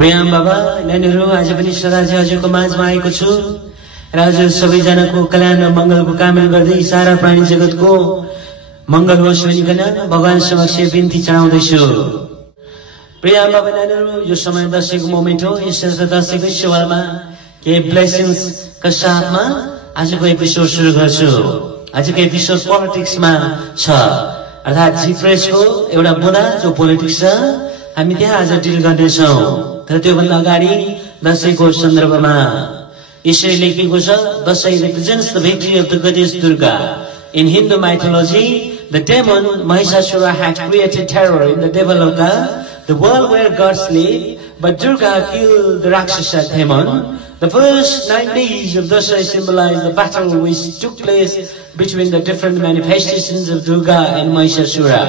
प्रियम बाबा नानीहरु आज पनि सदाजी हजुरको माझमा आएको छु र हजुर सबैजनाको कल्याण र मंगलको कामना गर्दै सारा प्राणी जगतको मंगल होस् भनिकन भगवान समक्ष बिन्ती चढाउँदैछु। प्रियम बाबा नानीहरु यो समय दशैंको मोमेन्ट हो। यस दशैंको सेवामा के ब्लेसिंग्स का साथमा आजको एपिसोड सुरु गर्छु। आजको एपिसोड पोलिटिक्समा छ, अर्थात जीप्रेसको एउटा मुद्दा जो पोलिटिक्स छ हामी त्यहाँ आज डिल गर्नेछौँ। तर त्योभन्दा अगाडि दशैंको सन्दर्भमा यसरी लेखिएको छ, Dashain represents the victory of the goddess Durga. In Hindu mythology, the demon Mahishasura had created terror in the Devaloka, the world where gods live, but Durga killed the Rakshasa demon. The first 9 days of Dasai symbolize the battle which took place between the different manifestations of Durga and Mahishasura.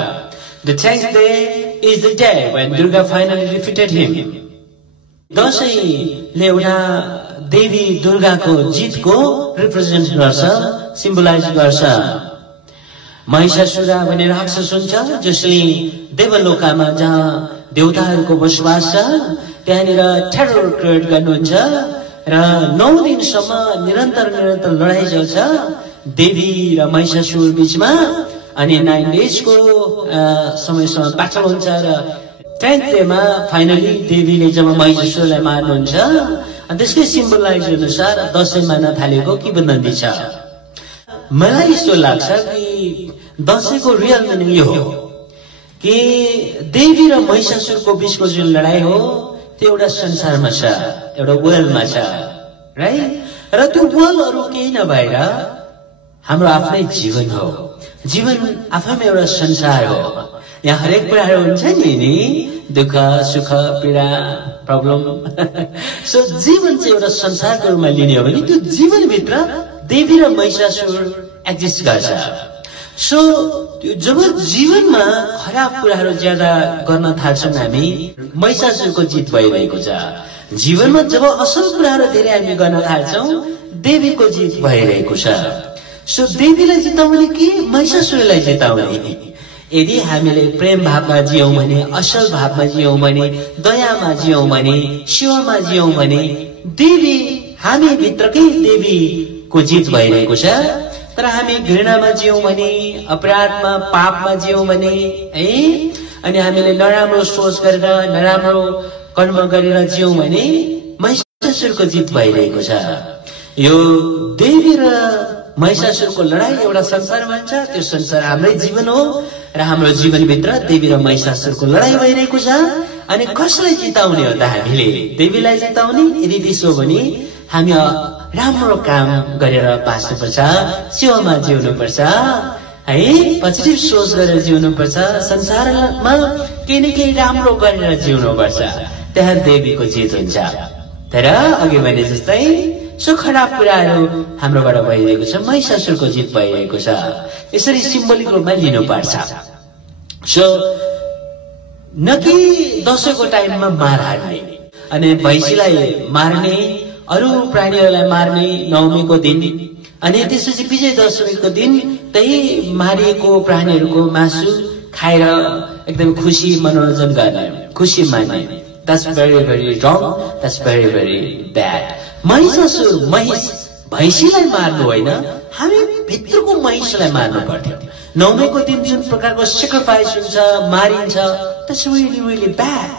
The 10th day is the day when Durga finally defeated him. दशैंले एउटा देवी दुर्गाको जितको represent गर्छ, symbolize गर्छ। महिषासुर भन्ने राक्षस हुन्छ जसले देवलोकमा जहाँ देवताहरूको बसोबास छ त्यहाँनिर टेरर क्रिएट गर्नुहुन्छ र 9 दिनसम्म निरन्तर लडाईँ चल्छ देवी र महिषासुर बीचमा। अनि 9 डेजको समयसम्म ब्याटल हुन्छ र 10th डेमा फाइनली देवीले जब महिषासुरलाई मार्नुहुन्छ अनि त्यसकै सिम्बलाइज अनुसार दशैं मान्न थालेको किंवदन्ती छ। मलाई यस्तो लाग्छ कि दशैंको रियल मिनिङ यो हो कि देवी र महिषासुरको बीचको जुन लडाई हो त्यो एउटा संसारमा छ, एउटा वर्ल्डमा छ, राइट? र त्यो वर्ल्ड अरु केही नभएर हाम्रो आफ्नै जीवन हो। जीवन आफैमा एउटा संसार हो। यहाँ हरेक कुराहरु हुन्छ नि, दुःख सुख पीडा प्रब्लम। सो जीवन चाहिँ एउटा संसारको रूपमा लिने हो भने त्यो जीवनभित्र देवी र महिषासुर एक्जिस्ट गर्छ। सो जब जीवनमा खराब कुराहरु ज्यादा गर्न थाल्छौं हामी महिषासुरको जित भइरहेको छ। जीवनमा जब असल कुराहरु धेरै हामी गर्न थाल्छौं देवीको जित भइरहेको छ। सो देवीलाई जिताउने कि महिषासुरलाई जिताउने? यदि हामीले प्रेम भावमा जियौं भने, असल भावमा जियौं भने, दयामा जियौं भने, सेवामा जियौं भने देवी हामी भित्रकै देवीको जित भइरहेको छ। तर हामी घृणामा जियौं भने, अपराधमा पापमा जियौं भने है, अनि हामीले नराम्रो सोच गरेर नराम्रो कर्म गरेर जियौं भने महिषासुरको जित भइरहेको छ। यो देवी र महिषासुरको लडाई एउटा संसारमा छ, त्यो संसार हाम्रै जीवन हो र हाम्रो जीवनभित्र देवी र महिषासुरको लडाई भइरहेको छ। अनि कसलाई जिताउने हो त हामीले? देवीलाई जिताउने? यदि त्यसो हो भने हामी राम्रो काम गरेर बाँच्नुपर्छ, सेवामा जिउनुपर्छ है, पोजिटिभ सोच गरेर जिउनुपर्छ, संसारमा केही न केही राम्रो गरेर जिउनुपर्छ, त्यहाँ देवीको जित हुन्छ। तर अघि भने जस्तै सो खराब कुराहरू हाम्रोबाट भइरहेको छ, महिषासुरको जित भइरहेको छ, यसरी सिम्बोलिक रूपमा लिनुपर्छ। सो न कि दशैंको टाइममा मार हान्ने अनि भैँसीलाई मार्ने, अरू प्राणीहरूलाई मार्ने नवमीको दिन, अनि त्यसपछि विजय दशमीको दिन त्यही मारिएको प्राणीहरूको मासु खाएर एकदम खुसी मनोरञ्जन गर्ने, खुसी मान्ने। That's very very wrong. That's very very bad. Mahishasura महिष भैँसीलाई मार्नु होइन, हामी भित्रको महिषलाई मार्नु पर्थ्यो। नवमीको दिन जुन प्रकारको सेक्रिफाइस हुन्छ, मारिन्छ, that's really really bad.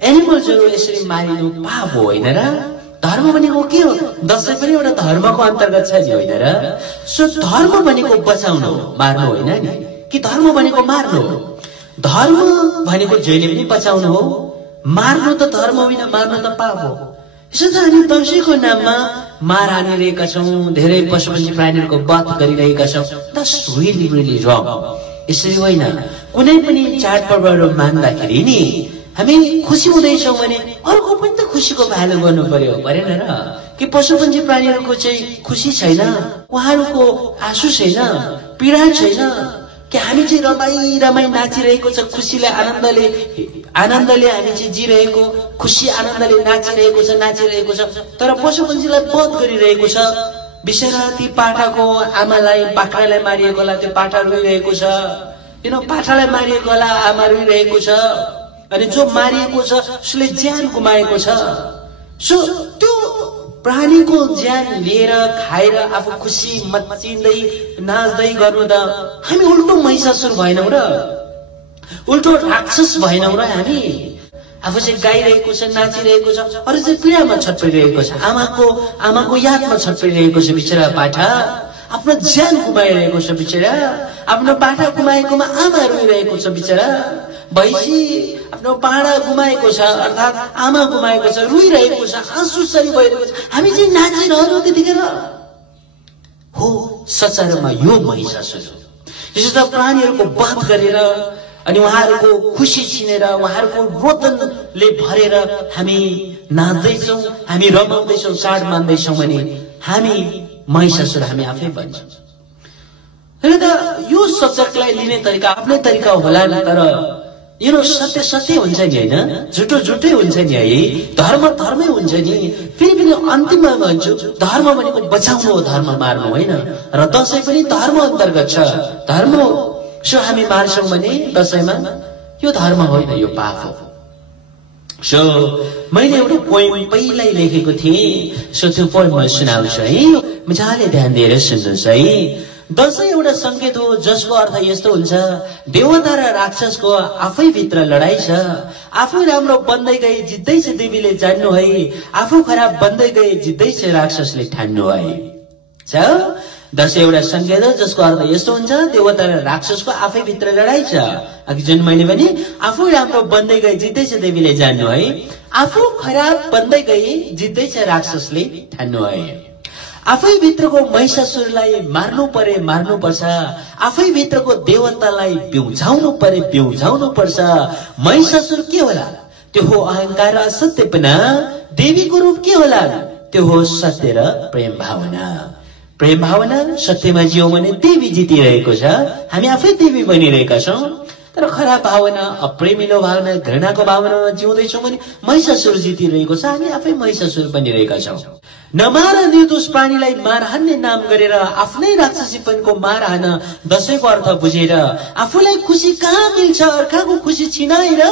एनिमल्सहरू यसरी मारिनु पाप हो होइन र? धर्म भनेको के हो? दशैं पनि एउटा धर्मको अन्तर्गत छ नि होइन र? सो धर्म भनेको बचाउनु हो, मार्नु होइन नि। कि धर्म भनेको मार्नु हो? धर्म भनेको जहिले पनि बचाउनु हो, मार्नु त धर्म होइन, मार्नु त पाप हो। यसो त हामी दशैंको नाममा मार हानिरहेका छौँ, धेरै पशुपक्षी प्राणीहरूको वध गरिरहेका छौँ। द्याट्स रियली रियली रङ। यसरी होइन, कुनै पनि चाडपर्वहरू मान्दाखेरि नि हामी खुसी हुँदैछौँ भने अर्को पनि त खुसीको भ्यालु गर्नु पर्यो, परेन र? कि पशुपक्षी प्राणीहरूको चाहिँ खुसी छैन, उहाँहरूको आँसु छैन, पीडा छैन, कि हामी चाहिँ रमाई रमाई नाचिरहेको छ, खुसीले आनन्दले हामी चाहिँ जिरहेको, खुसी आनन्दले नाचिरहेको छ, तर पशुपन्छीलाई वध गरिरहेको छ। बिचरा ती पाठाको आमालाई, बाख्रालाई मारिएकोलाई त्यो पाठा रोइरहेको छ, पाठालाई मारिएकोलाई आमा रोइरहेको छ, अनि जो मारिएको छ उसले ज्यान गुमाएको छ। सो त्यो प्राणीको ज्यान लिएर खाएर आफू खुसी मचिँदै नाच्दै गर्नु त हामी उल्टो महिषासुर भएनौ र? उल्टो राक्षस भएनौ र हामी? आफू चाहिँ गाइरहेको छ, नाचिरहेको छ, अरू चाहिँ पीडामा छटपटिरहेको छ, आमाको यादमा छटपटिरहेको छ। बिचरा पाठा आफ्नो ज्यान गुमाइरहेको छ, बिचरा आफ्नो पाठा गुमाएकोमा आमा रोइरहेको छ, बिचरा भैँसी आफ्नो पाडा गुमाएको छ, अर्थात् आमा गुमाएको छ, रोइरहेको छ, आँसु सरी भइरहेको छ। हामी चाहिँ नाचिरहनु त्यतिखेर हो। सचारमा यो महिषासुर हो। यसो त प्राणीहरूको वध गरेर अनि उहाँहरूको खुसी छिनेर, उहाँहरूको रोदनले भरेर हामी नाच्दैछौँ, हामी रमाउँदैछौँ, चाड मान्दैछौँ भने हामी महिषासुर हामी आफै बन्छौँ। होइन त? यो सब्जेक्टलाई लिने तरिका आफ्नै तरिका होला नि, तर सत्य सत्य हुन्छ नि होइन, झुटो झुटै हुन्छ नि है, धर्म धर्मै हुन्छ नि। फेरि पनि अन्तिममा भन्छु, धर्म भनेको बचाउनु हो, धर्म मार्नु होइन। र दशैं पनि धर्म अन्तर्गत छ, धर्म हो। सो हामी मार्छौँ भने दशैंमा, यो धर्म होइन, यो पाप हो। सो मैले एउटा पोइम पहिल्यै लेखेको थिएँ, सो त्यो पोइम म सुनाउँछु है, मजाले ध्यान दिएर सुन्नुहोस् है। दशैं एउटा संकेत हो जसको अर्थ यस्तो हुन्छ, देवता र राक्षसको आफै भित्र लडाई छ। आफू राम्रो बन्दै गए जित्दैछ देवीले जान्नु है, आफू खराब बन्दै गए जित्दैछ राक्षसले ठान्नु है। दशैं एउटा संकेत हो जसको अर्थ यस्तो हुन्छ, देवता र राक्षसको आफै भित्र लडाई छ। अघि जुन मैले भने आफू राम्रो बन्दै गए जित्दैछ देवीले जान्नु है, आफू खराब बन्दै गए जित्दैछ राक्षसले ठान्नु है। आफै भित्रको महिषासुरलाई मार्नुपर्छ, आफै भित्रको देवतालाई बिउझाउनु पर्छ। महिषासुर के होला? त्यो हो अहंकार र असत्यपना। देवीको रूप के होला? त्यो हो सत्य र प्रेम भावना। प्रेम भावना सत्यमा जियौँ भने देवी जितिरहेको छ, हामी आफै देवी बनिरहेका छौँ। तर खराब भावना, अप्रेमिलो भावना, घृणाको भावनामा जिउँदैछौँ भने महिषासुर जितिरहेको छ, हामी आफै महिषासुर बनिरहेका छौँ। नमार निर्दोष प्राणीलाई मार हान्ने नाम गरेर आफ्नै राक्षसीपनको मार हान दशैंको अर्थ बुझेर आफूलाई खुसी कहाँ मिल्छ अर्काको खुसी छिनाएर,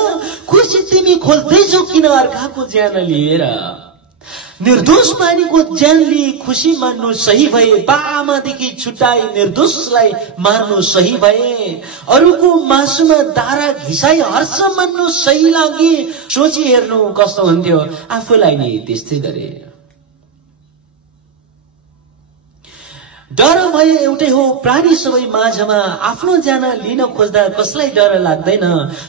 खुसी तिमी खोल्दैछौ किन अर्काको ज्यान लिएर। निर्दोष प्राणीको ज्यान लिए खुसी मान्नु सही भए, बाआमादेखि छुट्टाई निर्दोषलाई मार्नु सही भए, अरूको मासुमा दारा घिसाई हर्ष मान्नु सही लागि। सोची हेर्नु कस्तो हुन्थ्यो आफूलाई नि त्यस्तै गरे। डर भए एउटै हो प्राणी सबै माझमा, आफ्नो ज्यान लिन खोज्दा कसलाई डर लाग्दैन।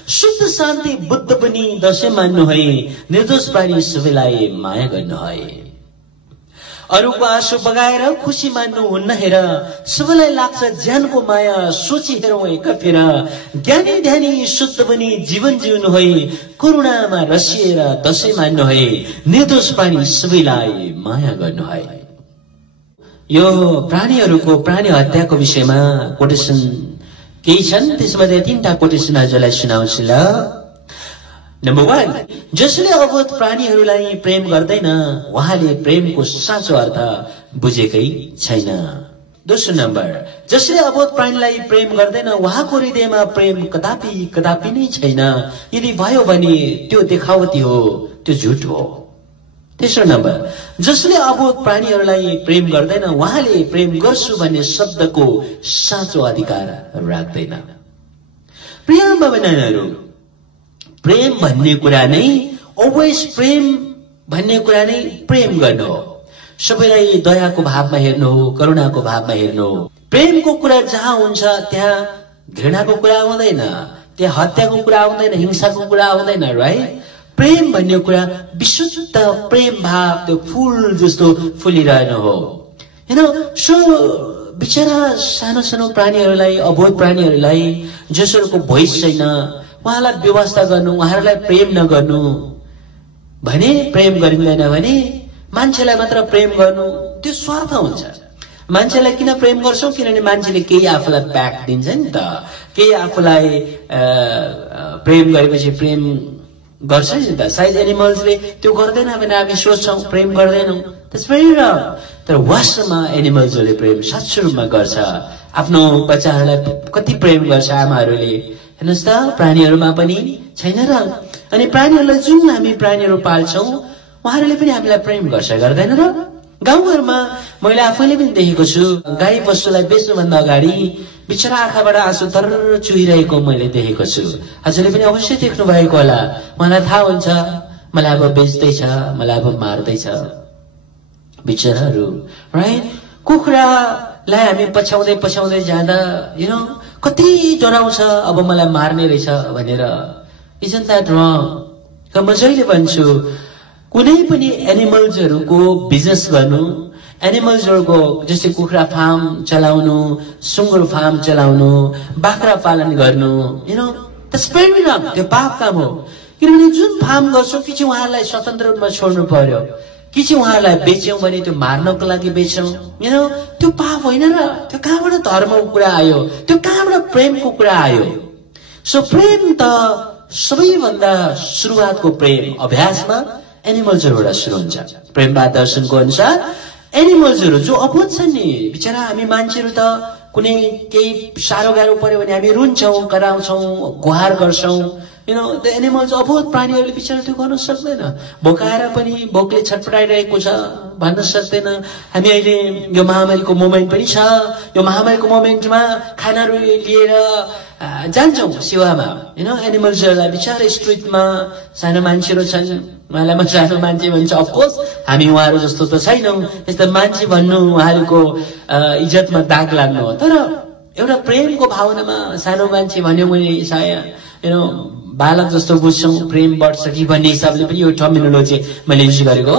शुद्ध शान्ति बुद्ध पनि दशै मान्नु है, निर्दोष प्राणी सबैलाई माया गर्नु है। अरूको आँसु बगाएर खुसी मान्नु हुन्न हेर, सबैलाई लाग्छ ज्यानको माया, सोची हेरौँ एकफेर। ज्ञानी ध्यानी शुद्ध बनी जीवन जिउनु है, करुणामा रसिएर दशै मान्नु है, निर्दोष प्राणी सबैलाई माया गर्नु है। यो प्राणीहरूको प्राणी हत्याको विषयमा कोटेसन केही छन्, त्यसमध्ये 3टा कोटेसन हजुरलाई सुनाउँछु ल। नम्बर 1, जसले अबोध प्राणीहरूलाई प्रेम गर्दैन उहाँले प्रेमको साँचो अर्थ बुझेकै छैन। दोस्रो नम्बर, जसले अबोध प्राणीलाई प्रेम गर्दैन उहाँको हृदयमा प्रेम कदापि कदापि नै छैन। यदि भयो भने त्यो देखावटी हो, त्यो झुट हो। तेस्रो नम्बर, जसले अबोध प्राणीहरूलाई प्रेम गर्दैन उहाँले प्रेम गर्छु भन्ने शब्दको साँचो अधिकार राख्दैन। प्रिय बाबुनानीहरू, प्रेम भन्ने कुरा नै अलवेज प्रेम भन्ने कुरा नै प्रेम गर्नु हो। सबैलाई दयाको भावमा हेर्नु हो, करुणाको भावमा हेर्नु हो। प्रेमको कुरा जहाँ हुन्छ त्यहाँ घृणाको कुरा आउँदैन, त्यहाँ हत्याको कुरा आउँदैन, हिंसाको कुरा आउँदैन, राइट? प्रेम भन्ने कुरा विशुद्ध प्रेम भाव, त्यो फूल जस्तो फुलिरहनु हो। सो बिचरा सानो सानो प्राणीहरूलाई, अबोध प्राणीहरूलाई जसहरूको भोइस छैन उहाँलाई व्यवस्था गर्नु, उहाँहरूलाई प्रेम नगर्नु भने प्रेम गरिँदैन भने मान्छेलाई मात्र प्रेम गर्नु त्यो स्वार्थ हुन्छ। मान्छेलाई किन प्रेम गर्छौं? किनभने मान्छेले केही आफूलाई प्याक दिन्छ नि त, केही आफूलाई प्रेम गरेपछि प्रेम गर्छ नि त। सायद एनिमल्सले त्यो गर्दैन भने हामी सोच्छौं प्रेम गर्दैनौं, द्याट्स भेरी रङ। तर वास्तवमा एनिमल्सहरूले प्रेम सच्चो रूपमा गर्छ। आफ्नो बच्चाहरूलाई कति प्रेम गर्छ आमाहरूले, हेर्नुहोस् त, प्राणीहरूमा पनि छैन र? अनि प्राणीहरूलाई जुन हामी प्राणीहरू पाल्छौं उहाँहरूले पनि हामीलाई प्रेम गर्छ, गर्दैन र? गाउँघरमा मैले आफैले पनि देखेको छु, गाई बस्तुलाई बेच्नुभन्दा अगाडि बिचरा आँखाबाट आँसु तर चुहिरहेको मैले देखेको छु। हजुरले पनि अवश्य देख्नु भएको होला। उहाँलाई थाहा हुन्छ मलाई अब बेच्दैछ, मलाई अब मार्दैछ, बिचराहरू, राइट? कुखुरालाई हामी पछ्याउँदै पछ्याउँदै जाँदा कति डराउँछ, अब मलाई मार्ने रहेछ भनेर। इजन्ट द्याट रङ? म जहिले भन्छु कुनै पनि एनिमल्सहरूको बिजनेस गर्नु, एनिमल्सहरूको जस्तै कुखुरा फार्म चलाउनु, सुँगुर फार्म चलाउनु, बाख्रा पालन गर्नु, द्याट्स भेरी रङ। त्यो पाप काम हो। किनभने जुन फार्म गर्छौं कि चाहिँ उहाँहरूलाई स्वतन्त्र रूपमा छोड्नु पर्यो, कि चाहिँ उहाँहरूलाई बेच्यौं भने त्यो मार्नको लागि बेच्छौं, त्यो पाप होइन र? त्यो कहाँबाट धर्मको कुरा आयो? त्यो कहाँबाट प्रेमको कुरा आयो? सो प्रेम त सबैभन्दा सुरुवातको प्रेम अभ्यासमा एनिमल्सहरूबाट सुरु हुन्छ। प्रेमवाद दर्शनको अनुसार एनिमल्सहरू जो अबोध छन् नि, बिचरा हामी मान्छेहरू त कुनै केही साह्रो गाह्रो पर्यो भने हामी रुन्छौं, कराउँछौं, गुहार गर्छौं। द एनिमल्स, अबोध प्राणीहरूले बिचरा त्यो गर्न सक्दैन। भोकाएर पनि भोकले छटपटाइरहेको छ, भन्न सक्दैन। हामी अहिले यो महामारीको मोमेन्ट पनि छ, यो महामारीको मोमेन्टमा खानाहरू लिएर जान्छौं सेवामा। एनिमल्सहरूलाई बिचरा स्ट्रिटमा सानो मान्छेहरू छन्, उहाँलाई म सानो मान्छे भन्छ। अफकोर्स हामी उहाँहरू जस्तो त छैनौं, यस्तो मान्छे भन्नु उहाँहरूको इज्जतमा दाग लाग्नु हो। तर एउटा प्रेमको भावनामा सानो मान्छे भन्यो भने सायद बालक जस्तो बुझ्छौं, प्रेम बढ्छ कि भन्ने हिसाबले पनि यो टर्मिनोलोजी मैले युज गरेको।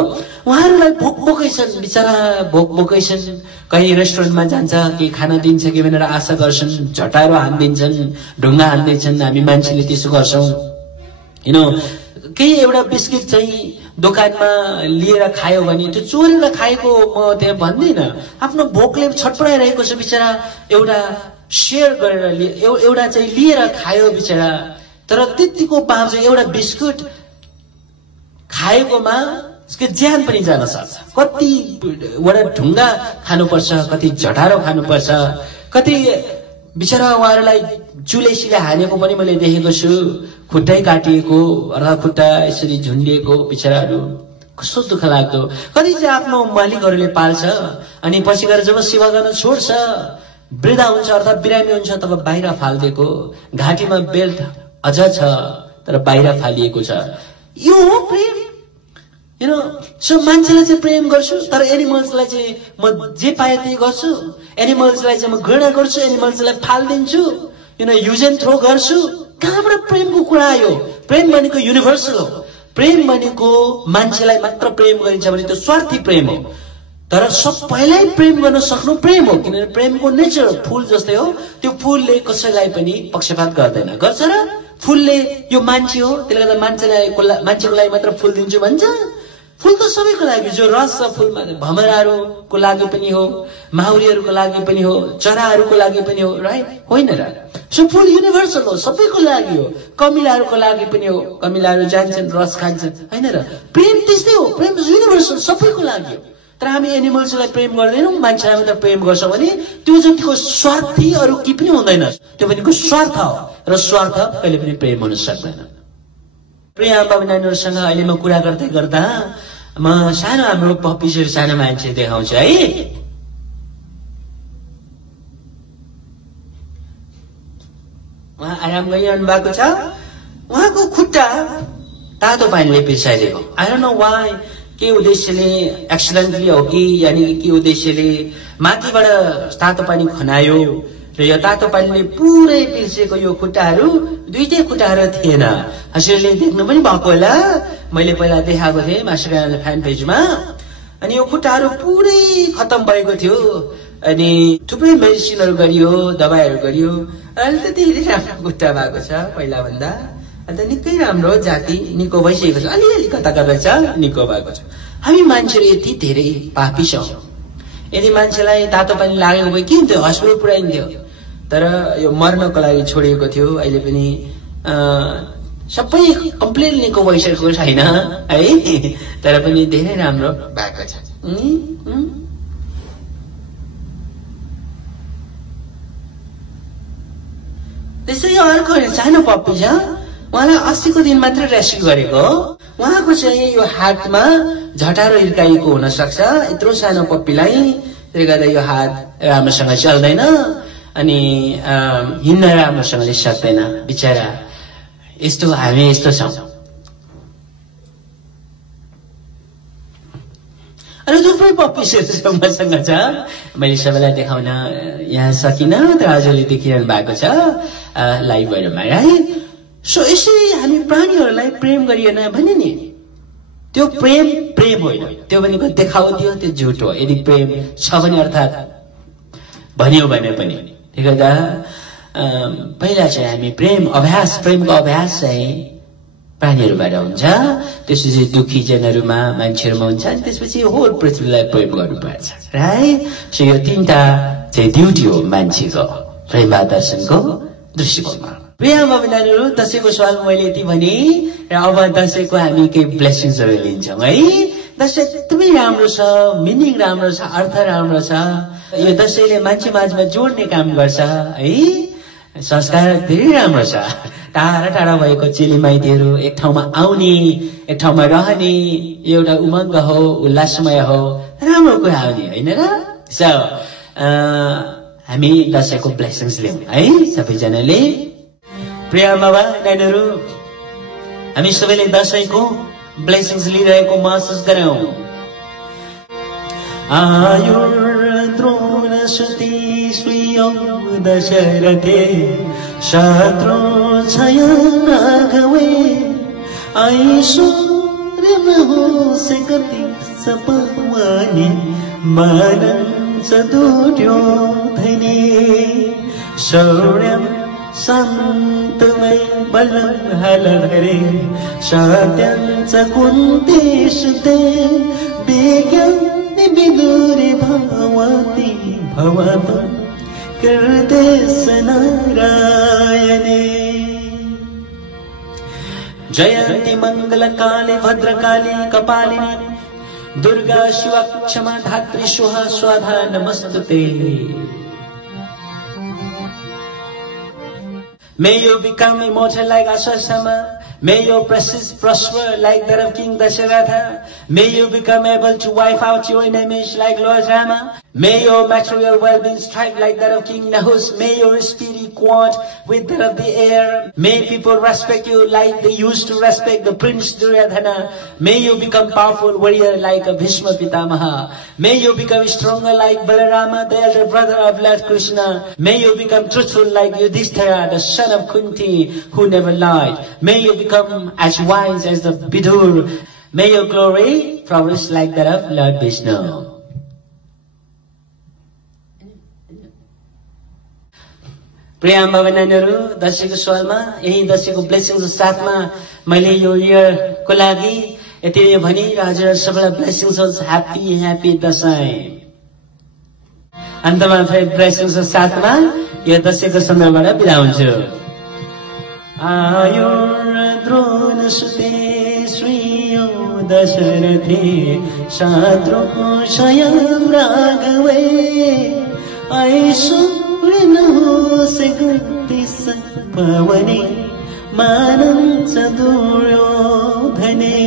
उहाँहरूलाई भोक भोकै छन्, बिचरा भोक भोकै छन्। कहीँ रेस्टुरेन्टमा जान्छ, केही खाना दिन्छ कि भनेर आशा गर्छन्, झटारो हानिदिन्छन्, ढुङ्गा हानिदिन्छन्। हामी मान्छेले त्यसो गर्छौं। केही एउटा बिस्किट चाहिँ दोकानमा लिएर खायो भने त्यो चोरेर खाएको म त्यहाँ भन्दिनँ। आफ्नो भोकले छटपटाइरहेको छ बिचरा, एउटा शेयर गरेर एउटा चाहिँ लिएर खायो बिचरा। तर त्यतिको बावजुद एउटा बिस्कुट खाएकोमा उसको ज्यान पनि जान सक्छ। कतिवटा ढुङ्गा खानुपर्छ, कति झटारो खानुपर्छ, कति बिचरा उहाँहरूलाई चुलेसीले हानेको पनि मैले देखेको छु, खुट्टै काटिएको अथवा खुट्टा यसरी झुन्डिएको बिचराहरू। कस्तो दुःख लाग्दो। कति चाहिँ आफ्नो मालिकहरूले पाल्छ अनि पछि गएर जब सेवा गर्न छोड्छ, वृद्ध हुन्छ अर्थात् बिरामी हुन्छ, तब बाहिर फालिदिएको, घाँटीमा बेल्ट अझ छ तर बाहिर फालिएको छ। यो हो प्रेम। सो मान्छेलाई चाहिँ प्रेम गर्छु तर एनिमल्सलाई चाहिँ म जे पाए त्यही गर्छु, एनिमल्सलाई चाहिँ म घृणा गर्छु, एनिमल्सलाई फालिदिन्छु, युज एन्ड थ्रो गर्छु। कहाँबाट प्रेमको कुरा आयो? प्रेम भनेको युनिभर्सल हो। प्रेम भनेको मान्छेलाई मात्र प्रेम गरिन्छ भने त्यो स्वार्थी प्रेम हो। तर सबैलाई प्रेम गर्न सक्नु प्रेम हो, किनभने प्रेमको नेचर फूल जस्तै हो। त्यो फूलले कसैलाई पनि पक्षपात गर्दैन, गर्छ र? फूलले यो मान्छे हो त्यसले गर्दा मान्छेको लागि मात्र फूल दिन्छु भन्छ? फूल त सबैको लागि, जो रस छ फूलमा, भमराहरूको लागि पनि हो, माउरीहरूको लागि पनि हो, चराहरूको लागि पनि हो, राइट? होइन र? सो फूल युनिभर्सल हो, सबैको लागि हो। कमिलाहरूको लागि पनि हो, कमिलाहरू जान्छन् रस खान्छन्, होइन र? प्रेम त्यस्तै हो, प्रेम युनिभर्सल सबैको लागि हो। तर हामी एनिमल्सलाई प्रेम गर्दैनौँ, मान्छेलाई मात्र प्रेम गर्छौँ भने त्यो जतिको स्वार्थी अरू के पनि हुँदैन। त्यो भनेको स्वार्थ हो र स्वार्थ कहिले पनि प्रेम हुन सक्दैन। प्रिय आमा नानीहरूसँग अहिले म कुरा गर्दै गर्दा म सानो हाम्रो पप्पीहरू सानो मान्छे देखाउँछु है। उहाँ आराम गरिरहनु भएको छ। उहाँको खुट्टा तातो पानीले पिसाइदिएको। आई डोन्ट नो व्हाई, के उद्देश्यले, एक्सिडेन्टली हो कि यानी के उद्देश्यले माथिबाट तातो पानी खनायो र यो तातो पानीले पुरै पिल्सेको यो खुट्टाहरू, दुईटै खुट्टाहरू थिएन। हजुरले देख्नु पनि भएको होला, मैले पहिला देखाएको थिएँ मास्टर फ्यान पेजमा। अनि यो खुट्टाहरू पुरै खत्तम भएको थियो। अनि थुप्रै मेडिसिनहरू गरियो, दबाईहरू गरियो। अहिले त धेरै राम्रो खुट्टा भएको छ पहिला भन्दा। अन्त निकै राम्रो जाति निको भइसकेको छ, अलिअलि कता कता छ निको भएको छ। हामी मान्छेहरू यति धेरै पापी छौँ। यदि मान्छेलाई तातो पानी लागेको भए के हुन्थ्यो? हस्पिटल पुर्याइन्थ्यो। तर यो मर्नको लागि छोडिएको थियो। अहिले पनि सबै कम्प्लिट निको भइसकेको छैन है, तर पनि धेरै राम्रो भएको छ। त्यसै अर्को सानो पप्पी छ, उहाँलाई 80 को दिन मात्र रेस्क्यु गरेको हो। उहाँको चाहिँ यो हातमा झटारो हिर्काइएको हुन सक्छ, यत्रो सानो पप्पीलाई। त्यसले गर्दा यो हात राम्रोसँग चल्दैन अनि हिँड्न राम्रोसँगले सक्दैन बिचरा। यस्तो हामी यस्तो छौँ। अनि थुप्रै पप्पीहरू मसँग छ, मैले सबैलाई देखाउन यहाँ सकिनँ, तर हजुरले देखिरहनु भएको छ लाइभहरूमा है। सो यसरी हामी प्राणीहरूलाई प्रेम गरिएन भने नि त्यो प्रेम प्रेम होइन, त्यो भनेको देखाउँथ्यो, त्यो झुट हो। यदि प्रेम छ भने अर्थात् भन्यो भने पनि। ठिक गर्दा पहिला चाहिँ हामी प्रेमको अभ्यास चाहिँ प्राणीहरूबाट हुन्छ, त्यसपछि दुखी जनहरूमा मान्छेहरूमा हुन्छ, अनि त्यसपछि होल पृथ्वीलाई प्रेम गर्नुपर्छ, राइट? सो यो 3टा चाहिँ ड्युटी हो मान्छेको प्रेम दर्शनको दृष्टिकोणमा। प्रिय आमा नानीहरू, दशैंको सवाल मैले यति भने र अब दशैंको हामी केही ब्लेसिङ्सहरू लिन्छौँ है। दशैं एकदमै राम्रो छ, मिनिङ राम्रो छ, अर्थ राम्रो छ। यो दशैंले मान्छे माझमा जोड्ने काम गर्छ है। संस्कार धेरै राम्रो छ। टाढा टाढा भएको चेलीमाइतीहरू एक ठाउँमा आउने, एक ठाउँमा रहने, एउटा उमङ्ग हो, उल्लासमय हो, राम्रो कुरा आउने, होइन र? सो हामी दशैंको ब्लेसिङ्स लियौँ है सबैजनाले। प्रिय आमा नानीहरू, हामी सबैले दशैंको ब्लेसिङ्स लिइरहेको महसुस गरौँ। आयुर्द्रोणसुति श्रियं दशरथे शत्रु छय राघवे ऐश्वर्यमहोस्य गति सपवानि मानं सदुर्यो धने शौर्यं शान्तमय बलं हलधरे सत्यं च कुन्तेशुते विज्ञानि विदुरे भवति भवतु कृते नारायणे। जयन्ति मङ्गलकाले भद्रकाली कपालिनी दुर्गा शिवा क्षमा धात्री स्वाहा स्वाधा नमस्तुते। May you become immortal like Ashwashama. May your presence prosper like that of King Dasharatha. May you become able to wipe out your enemies like Lord Rama. May your material well-being strike like that of King Nahus. May your spirit quad with that of the air. May people respect you like they used to respect the Prince Duryodhana. May you become powerful warrior like a Bhishma Pitamaha. May you become stronger like Balarama, the elder brother of Lord Krishna. May you become truthful like Yudhishthira, the son of Kunti, who never lied. May you become as wise as the Vidur. May your glory flourish like that of Lord Vishnu. प्रिय भवनहरु, दशैको स्वालमा यही दशैको blessings साथमा मैले यो year को लागि यति नै भनी हजुर सबैलाई ब्लेसिंग्स होस्। ह्यापी दशैं। अन्तमा फेरि ब्लेसिंग्स साथमा यो दशैको सन्दर्भबाट बिदा हुन्छु। आयुर्द्रोण सुते श्रीयो दशरथे शाद्रोषयं राघवे ऐश्वर्यनहोऽसि पवने मानं च दुर्योधने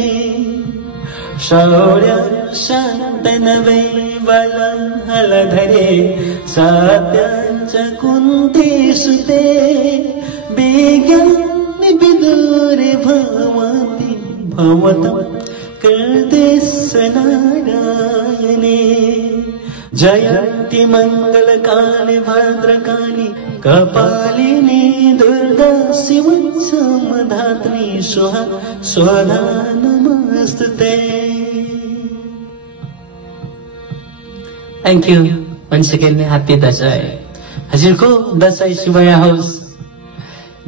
शौर्य शान्तनवै बलं हलधरे सत्यं च कुन्ती सुते विज्ञानि विदुरे भवन्ति भवतं कृतेस्स नारायणे जयन्ति मङ्गलकाले भद्रकाली कपालिनी दुर्गा शिवसमधात्री स्वधा नमस्ते। Thank you. Once again, happy Dashain. हजुरको दशैं शुभया होस्।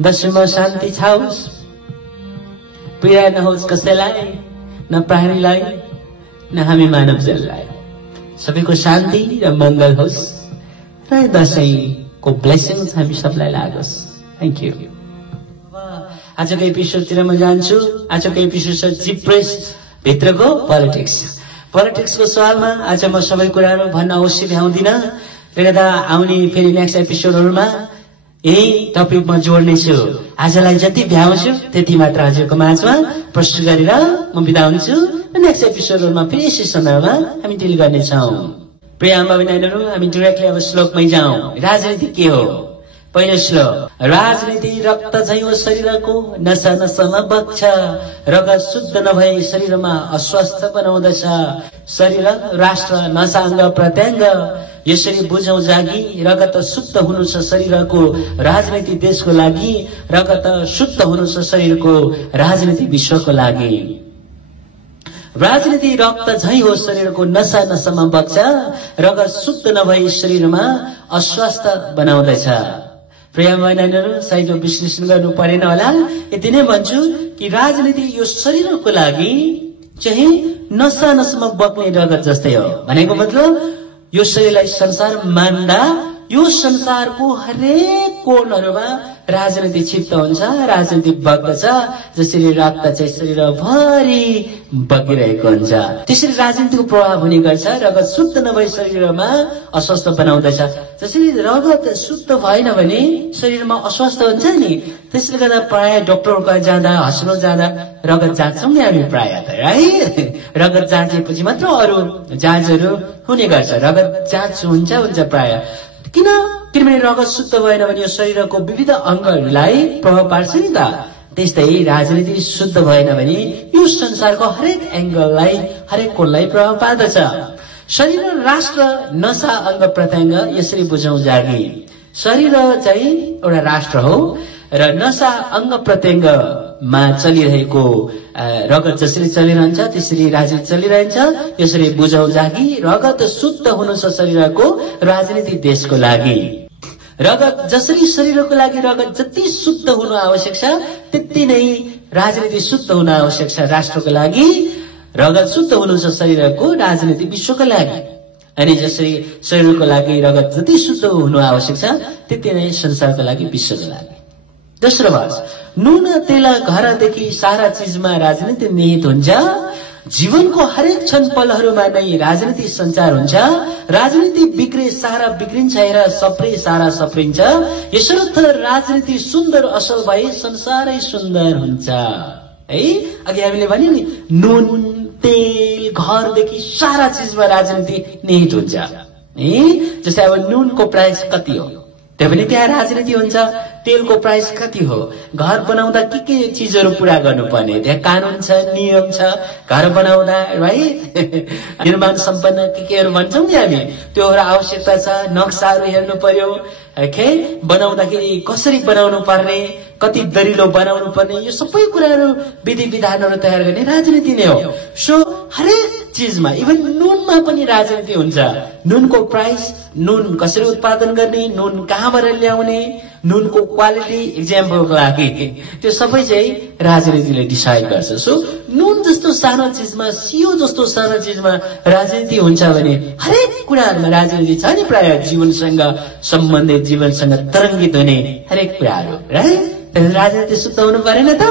दशैंमा शान्ति छाओस्। पीडा नहोस् कसैलाई, न प्राणीलाई, न हामी मानव जललाई। सबैको शान्ति र मङ्गल होस् र दशैंको ब्लेसिंग्स हामी सबलाई लागोस्। Thank you. आजको एपिसोडतिर म जान्छु। आजको एपिसोड छ जिप्रेस भित्रको पोलिटिक्सको सवालमा आज म सबै कुराहरू भन्न अवश्य भ्याउँदिन। त्यसले आउने फेरि नेक्स्ट एपिसोडहरूमा यही टपिक म जोड्नेछु। आजलाई जति भ्याउँछु त्यति मात्र हजुरको माझमा प्रस्तुत गरेर म बिदा हुन्छु। नेक्स्ट एपिसोडहरूमा फेरि यसै सन्दर्भमा हामी डिल गर्नेछौँ। प्रिय आमा बहिनीहरू, हामी डिरेक्टली अब श्लोकमै जाउँ। राजनीति के हो? पहिलो श्लोक। राजनीति रक्त झैं हो शरीरको, नसा नसामा बग्छ, रगत शुद्ध नभए शरीरमा अस्वस्थ बनाउँदछ। शरीर राष्ट्र नसा अङ्ग प्रत्यङ्ग, यसरी बुझौं जागी रगत शुद्ध हुनु छ शरीरको, राजनीति देशको लागि, रगत शुद्ध हुनु छ शरीरको, राजनीति विश्वको लागि। राजनीति रक्त झैं हो शरीरको, नसा नसामा बग्छ, रगत शुद्ध नभई शरीरमा अस्वस्थ बनाउँदछ। प्रिय बहिनीहरू, साइडको विश्लेषण गर्नु परेन होला। यति नै भन्छु कि राजनीति यो शरीरको लागि चाहिँ नसा नसामा बग्ने रगत जस्तै हो। भनेको मतलब यो शरीरलाई संसार मान्दा यो संसारको हरेक कोणहरूमा राजनीति क्षिप्त हुन्छ, राजनीति बग्दछ। जसरी रक्त चाहिँ शरीरभरि बगिरहेको हुन्छ, त्यसरी राजनीतिको प्रभाव हुने गर्छ। रगत शुद्ध नभए शरीरमा अस्वस्थ बनाउँदछ। जसरी रगत शुद्ध भएन भने शरीरमा अस्वस्थ हुन्छ नि, त्यसले गर्दा प्राय डाक्टरको जाँदा, हस्पिटल जाँदा रगत जाँच्छौँ नि हामी प्राय त, है। रगत जाँचेपछि मात्र अरू जाँचहरू हुने गर्छ। रगत जाँच हुन्छ प्राय। किनभने रगत शुद्ध भएन भने यो शरीरको विविध अङ्गहरूलाई प्रभाव पार्छ नि त। त्यस्तै राजनीति शुद्ध भएन भने यो संसारको हरेक एङ्गललाई, हरेक कोणलाई प्रभाव पार्दछ। शरीर राष्ट्र नसा अङ्ग प्रत्यङ्ग, यसरी बुझौं जागी। शरीर चाहिँ एउटा राष्ट्र हो र नसा अङ्ग प्रत्यङ्गमा चलिरहेको रगत जसरी चलिरहन्छ त्यसरी राजनीति चलिरहन्छ। यसरी बुझौं जागी रगत शुद्ध हुनु छ शरीरको, राजनीति देशको लागि। रगत जसरी शरीरको लागि रगत जति शुद्ध हुनु आवश्यक छ त्यति नै राजनीति शुद्ध हुनु आवश्यक छ। राष्ट्रको लागि रगत शुद्ध हुनु छ शरीरको, राजनीति विश्वको लागि। अनि जसरी शरीरको लागि रगत जति शुद्ध हुनु आवश्यक छ त्यति नै संसारको लागि, विश्वको लागि। दोस्रो वर्ष। नुन तेल घरदेखि सारा चिजमा राजनीति निहित हुन्छ। जीवनको हरेक क्षण पलहरूमा नै राजनीति सञ्चार हुन्छ। राजनीति बिग्रे सारा बिग्रिन्छ र सप्रे सारा सप्रिन्छ। यसर्थ राजनीति सुन्दर असल भए संसारै सुन्दर हुन्छ। है अघि हामीले भन्यो नि, नुन तेल घरदेखि सारा चिजमा राजनीति निहित हुन्छ। जस्तै अब नुनको प्राइस कति हो त्यो पनि त्यहाँ राजनीति हुन्छ। तेलको प्राइस कति हो, घर बनाउँदा के चिजहरू पूरा गर्नुपर्ने त्यहाँ कानून छ, नियम छ। घर बनाउँदा है निर्माण सम्पन्न केहरू भन्छौँ नि हामी, त्यो एउटा आवश्यकता छ। नक्साहरू हेर्नु पर्यो, बनाउँदाखेरि कसरी बनाउनु पर्ने, कति दरिलो बनाउनु पर्ने, यो सबै कुराहरू विधि विधानहरू तयार गर्ने राजनीति नै हो। सो हरेक चिजमा, इभन नुनमा पनि राजनीति हुन्छ। नुनको प्राइस, नुन कसरी उत्पादन गर्ने, नुन कहाँबाट ल्याउने, नुनको क्वालिटी, इक्जाम्पलको लागि त्यो सबै चाहिँ राजनीतिले डिसाइड गर्छ। सो नुन जस्तो सानो चिजमा, सियो जस्तो सानो चिजमा राजनीति हुन्छ भने हरेक कुराहरूमा राजनीति छ नि। प्राय जीवनसँग सम्बन्धित, जीवनसँग तरङ्गित हुने हरेक कुराहरू, राइट? राजनीति शुद्ध हुनु परेन त,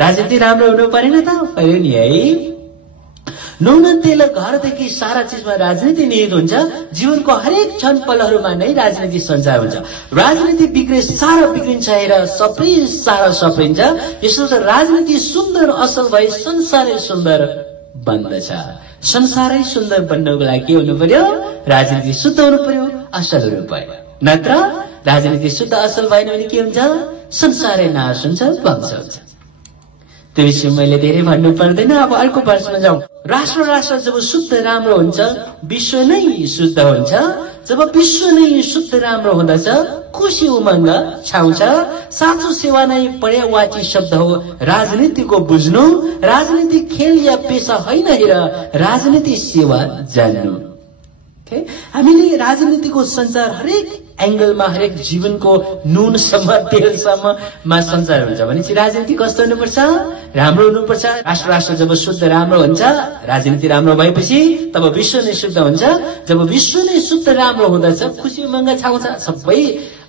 राजनीति राम्रो हुनु परेन त, पऱ्यो नि है। नुन तेल घरदेखि सारा चिजमा राजनीति निहित हुन्छ। जीवनको हरेक क्षण पलहरूमा नै राजनीति सञ्चार हुन्छ। राजनीति बिग्रे सारा बिग्रिन्छ र सबै सारा सप्रिन्छ। यसो राजनीति सुन्दर असल भए संसारै सुन्दर बन्दछ। संसारै सुन्दर बन्नको लागि के हुनु पर्यो? राजनीति शुद्ध हुनु पर्यो, असल हुनु पर्यो। नत्र राजनीति शुद्ध असल भएन भने के हुन्छ? संसारै नाश हुन्छ, ध्वंस हुन्छ। त्यो विषय मैले धेरै भन्नु पर्दैन। अब अर्को प्रश्न जाउँ। राष्ट्र जब शुद्ध राम्रो हुन्छ, विश्व नै शुद्ध हुन्छ। जब विश्व नै शुद्ध राम्रो हुँदछ, खुशी उमङ्ग छाउँछ। साँचो सेवा नै पर्यायवाची शब्द हो राजनीतिको बुझ्नु। राजनीति खेल या पेशा होइन हेर, राजनीति सेवा जान्नु। हामीले राजनीतिको सञ्चार हरेक एंगलमा, हरेक जीवनको नुनसम्म तेलसम्ममा सञ्चार हुन्छ भनेपछि राजनीति कस्तो हुनुपर्छ? राम्रो हुनुपर्छ। राष्ट्र जब शुद्ध राम्रो हुन्छ, राजनीति राम्रो भएपछि तब विश्व नै शुद्ध हुन्छ। जब विश्व नै शुद्ध राम्रो हुँदछ, खुसी उमङ्ग छाउँछ। सबै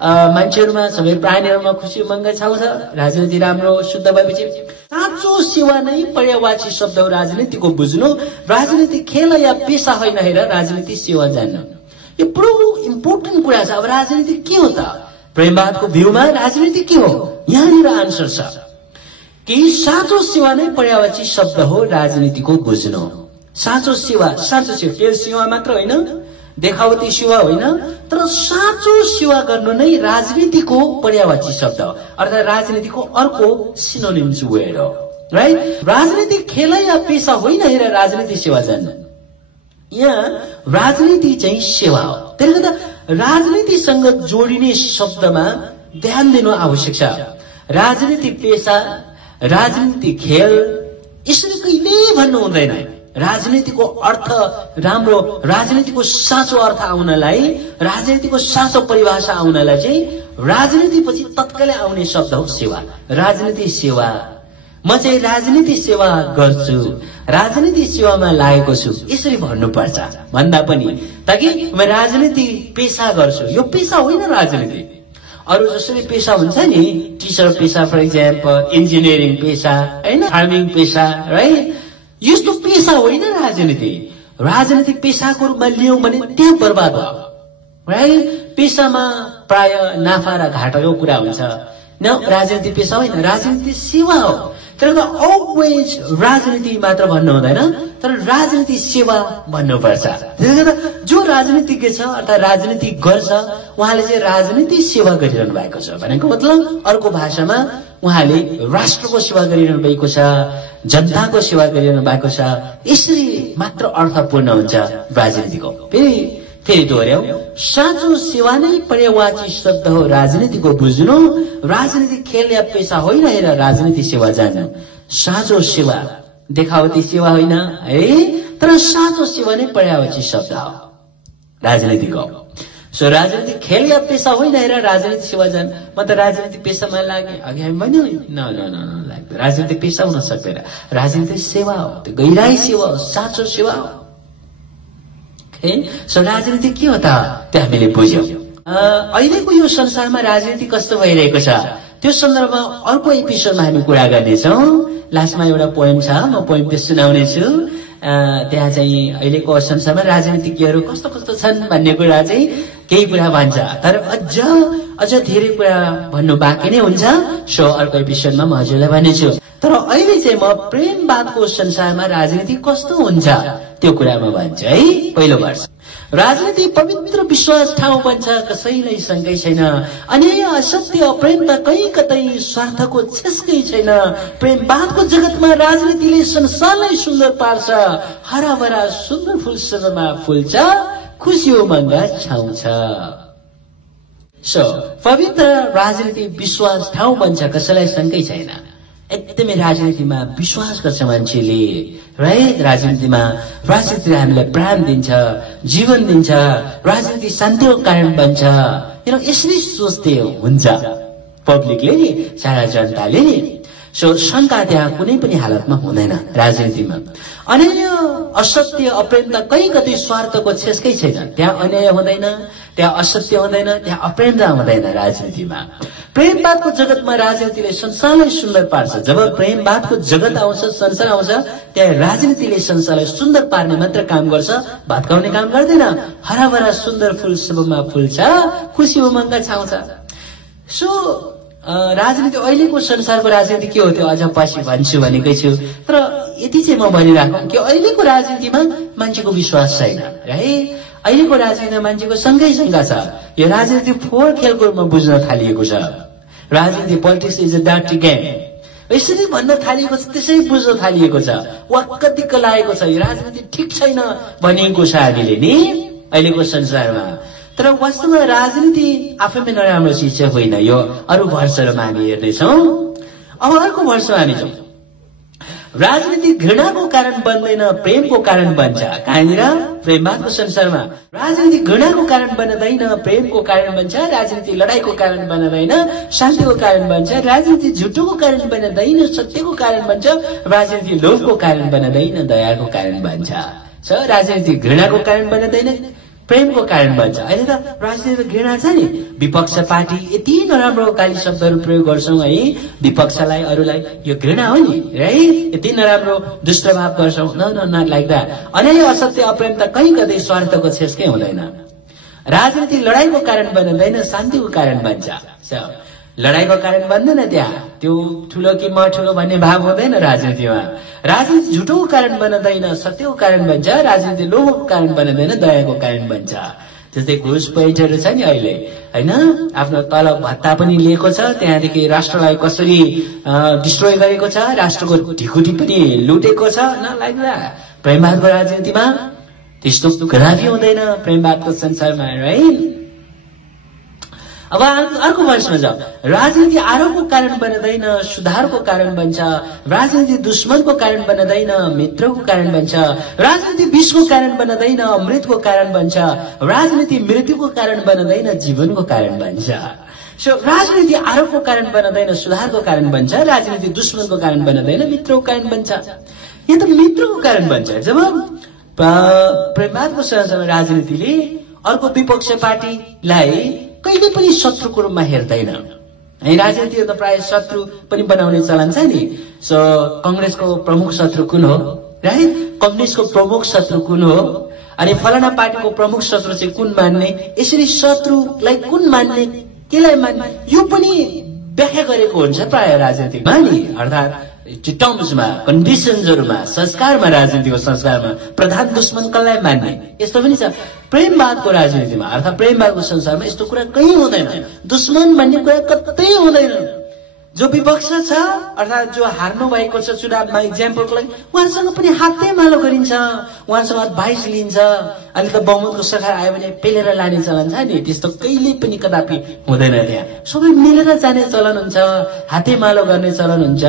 मान्छेहरूमा, सबै प्राणीहरूमा खुसी उमङ्ग छाउँछ राजनीति राम्रो शुद्ध भएपछि। साँचो सेवा नै पर्यायवाची शब्द हो राजनीतिको बुझ्नु। राजनीति खेल या पेशा होइन हेर, राजनीति सेवा जान्नु। यो पुरो इम्पोर्टेन्ट कुरा छ। अब राजनीति के हो त? प्रेमवादको भ्यूमा राजनीति के हो? यहाँनिर आन्सर छ कि साँचो सेवा नै पर्यायवाची शब्द हो राजनीतिको बुझ्नु। साँचो सेवा खेल सेवा मात्र होइन, देखावटी सेवा होइन, तर साँचो सेवा गर्नु नै राजनीतिको पर्यायवाची शब्द हो। अर्थात् राजनीतिको अर्को सिनोनिम्स वर्ड हो, राइट? राजनीति खेल या पेशा होइन हेर, राजनीति सेवा जान्नु। यहाँ राजनीति चाहिँ सेवा हो। त्यसले गर्दा राजनीतिसँग जोडिने शब्दमा ध्यान दिनु आवश्यक छ। राजनीति पेशा, राजनीति खेल, यसरी कहिले भन्नु हुँदैन। राजनीतिको अर्थ राम्रो, राजनीतिको साँचो अर्थ आउनलाई, राजनीतिको साँचो परिभाषा आउनलाई चाहिँ राजनीतिपछि तत्कालै आउने शब्द हो सेवा। राजनीति सेवा, म चाहिँ राजनीति सेवा गर्छु, राजनीति सेवामा लागेको छु, यसरी भन्नुपर्छ। भन्दा पनि ताकि म राजनीति पेशा गर्छु, यो पेशा होइन राजनीति। अरू जसरी पेशा हुन्छ नि, टिचर पेशा फर इक्जाम्पल, इन्जिनियरिङ पेशा होइन, फार्मिङ पेशा, राइट? यस्तो पेशा होइन राजनीति। राजनीति पेशाको रूपमा लियौं भने त्यो बर्बाद भयो, राइट? पेशामा प्राय नाफा र घाटाको कुरा हुन्छ। न, राजनीति पेशा होइन, राजनीति सेवा हो। तर अलवेज राजनीति मात्र भन्नु हुँदैन, तर राजनीति सेवा भन्नुपर्छ। जो राजनीतिज्ञ छ अर्थात् राजनीति गर्छ, उहाँले चाहिँ राजनीति सेवा गरिरहनु भएको छ भनेको मतलब अर्को भाषामा उहाँले राष्ट्रको सेवा गरिरहनु भएको छ, जनताको सेवा गरिरहनु भएको छ। यसरी मात्र अर्थपूर्ण हुन्छ राजनीतिको। फेरि दोहोर्याउ, साँचो सेवा नै पर्यायवाची शब्द हो राजनीतिको बुझ्नु। राजनीति खेल या पेशा होइन हेर, राजनीति सेवा जान्नु। साँचो सेवा देखावटी सेवा होइन है, तर साँचो सेवा नै पर्यायवाची शब्द हो राजनीतिको। सो राजनीति खेल या पेशा होइन हेर, राजनीति सेवा जान। म त राजनीति पेशामा लागे, अघि हामी भन्यो नि, न लाग्दैन। राजनीति पेशा हुन सक्दैन, राजनीति सेवा हो, त्यो गहिराई सेवा हो, साँचो सेवा हो। सो राजनीति के हो त? त्यो हामीले बुझ्यौं। अहिलेको यो संसारमा राजनीति कस्तो भइरहेको छ त्यो सन्दर्भमा अर्को एपिसोडमा हामी कुरा गर्नेछौँ। लास्टमा एउटा पोइम छ, म पोइम त्यो सुनाउनेछु। त्यहाँ चाहिँ अहिलेको संसारमा राजनीतिज्ञहरू कस्तो कस्तो छन् भन्ने कुरा चाहिँ केही कुरा भन्छ, तर अझ धेरै कुरा भन्नु बाँकी नै हुन्छ। सो अर्को एपिसोडमा म हजुरलाई भन्नेछु। तर अहिले चाहिँ म प्रेमवादको संसारमा राजनीति कस्तो हुन्छ त्यो कुरामा भन्छु है। पहिलो वर्ष राजनीति पवित्र विश्वास ठाउँ बन्छ, कसैलाई शङ्कै छैन। अन्याय असत्य प्रेम त कहीँ कतै स्वार्थको छेस्कै छैन। प्रेमवादको जगतमा राजनीतिले संसारलाई सुन्दर पार्छ। हराभरा सुन्दर फूल सबैमा फुल्छ, खुसी उमङ्ग छाउँछ। सो पवित्र राजनीति विश्वास ठाउँ बन्छ, कसैलाई शङ्कै छैन। एकदमै राजनीतिमा विश्वास गर्छ मान्छेले, राइट? राजनीतिले हामीलाई प्राण दिन्छ, जीवन दिन्छ। राजनीति शान्तिको कारण बन्छ। यसरी सोच्दै हुन्छ पब्लिकले नि, सारा जनताले नि। सो शङ्का त्यहाँ कुनै पनि हालतमा हुँदैन राजनीतिमा। अन्याय असत्य अप्रेम त कहीँ कतै स्वार्थको छेस्कै छैन। त्यहाँ अन्याय हुँदैन, त्यहाँ असत्य हुँदैन, त्यहाँ अप्रेमता हुँदैन राजनीतिमा। प्रेमवादको जगतमा राजनीतिले संसारलाई सुन्दर पार्छ। जब प्रेमवादको जगत आउँछ, संसार आउँछ, त्यहाँ राजनीतिले संसारलाई सुन्दर पार्ने मात्र काम गर्छ, भत्काउने काम गर्दैन। हराभरा सुन्दर फूल सबैमा फुल्छ, खुसी उमङ्ग छाउँछ। सो राजनीति अहिलेको संसारको राजनीति के हो त्यो अझ पछि भन्छु भनेकै छु। तर यति चाहिँ म भनिराखौँ कि अहिलेको राजनीतिमा मान्छेको विश्वास छैन, है? अहिलेको राजनीतिमा मान्छेको सँगै छ। यो राजनीति फोहोर खेलको रूपमा बुझ्न थालिएको छ। राजनीति politics is a dirty game यसरी भन्न थालिएको छ, त्यसै बुझ्न थालिएको छ। वाक्क दिक्क लागेको छ, यो राजनीति ठिक छैन भनिएको छ हामीले नि अहिलेको संसारमा। तर वास्तवमा राजनीति आफैमा नराम्रो चिज चाहिँ होइन। यो अरू वर्षहरूमा हामी हेर्दैछौँ। अब अर्को वर्षमा हामी जाउँ। राजनीति घृणाको कारण बन्दैन, प्रेमको कारण बन्छ। कहाँनिर? प्रेमवादको संसारमा राजनीति घृणाको कारण बन्दैन, प्रेमको कारण बन्छ। राजनीति लडाईको कारण बन्दैन, शान्तिको कारण बन्छ। राजनीति झुटोको कारण बन्दैन, सत्यको कारण बन्छ। राजनीति लोभको कारण बन्दैन, दयाको कारण बन्छ। राजनीति घृणाको कारण बन्दैन, प्रेमको कारण बन्छ। अहिले त राजनीति घृणा छ नि, विपक्ष पार्टी यति नराम्रो गाली शब्दहरू प्रयोग गर्छौं है विपक्षलाई, अरूलाई। यो घृणा हो नि, है? यति नराम्रो दुष्प्रभाव गर्छौं। Not like that. अन्याय असत्य अप्रेम त कहीँ कतै स्वार्थको छेस्कै हुँदैन। राजनीति लडाईको कारण बन्दैन, शान्तिको कारण बन्छ। लडाईको कारण बन्दैन, त्यहाँ त्यो ठुलो कि म ठुलो भन्ने भाव हुँदैन राजनीतिमा। राजनीति झुटोको कारण बन्दैन, सत्यको कारण बन्छ। राजनीति लोभको कारण बन्दैन, दयाको कारण बन्छ। जस्तै घुस पैठहरू छ नि अहिले, होइन? आफ्नो तलब भत्ता पनि लिएको छ, त्यहाँदेखि राष्ट्रलाई कसरी डिस्ट्रोय गरेको छ, राष्ट्रको ढिकुटी पनि लुटेको छ। नलाग्दा प्रेमवादको राजनीतिमा त्यस्तो गराफी हुँदैन प्रेमवादको संसारमा, राइट? अब अर्को वर्षमा जाऊ। राजनीति आरोपको कारण बन्दैन, सुधारको कारण बन्छ। राजनीति दुश्मनको कारण बन्दैन, मित्रको कारण बन्छ। राजनीति विषको कारण बन्दैन, अमृतको कारण बन्छ। राजनीति मृत्युको कारण बन्दैन, जीवनको कारण बन्छ। सो राजनीति आरोपको कारण बन्दैन, सुधारको कारण बन्छ। राजनीति दुश्मनको कारण बन्दैन, मित्रको कारण बन्छ। यहाँ त मित्रको कारण बन्छ। जब प्रेमवादको संसारमा राजनीतिले अर्को विपक्ष पार्टीलाई कहिले पनि शत्रुको रूपमा हेर्दैन। राजनीति त प्राय शत्रु पनि बनाउने चलन छ नि। सो कंग्रेसको प्रमुख शत्रु कुन हो, राइट? कम्युनिस्टको प्रमुख शत्रु कुन हो, अनि फलाना पार्टीको प्रमुख शत्रु चाहिँ कुन मान्ने, यसरी शत्रुलाई कुन मान्ने, केलाई मान्ने, यो पनि व्याख्या गरेको हुन्छ प्राय राजनीतिमा नि। अर्थात टर्म्समा, कन्डिसन्सहरूमा, संस्कारमा, राजनीतिको संस्कारमा प्रधान दुश्मन कसलाई मान्ने, यस्तो पनि छ। प्रेमवादको राजनीतिमा अर्थात प्रेमवादको संसारमा यस्तो कुरा कहीँ हुँदैन। दुश्मन भन्ने कुरा कतै हुँदैन। जो विपक्ष छ अर्थात जो हार्नु भएको छ चुनावमा, इक्जाम्पलको लागि उहाँसँग पनि हातेमालो गरिन्छ, उहाँसँग एडभाइस लिन्छ। अहिले त बहुमतको सरकार आयो भने पेलेर लाने चलन छ नि, त्यस्तो कहिले पनि कदापि हुँदैन। त्यहाँ सबै मिलेर जाने चलन हुन्छ, हातेमालो गर्ने चलन हुन्छ,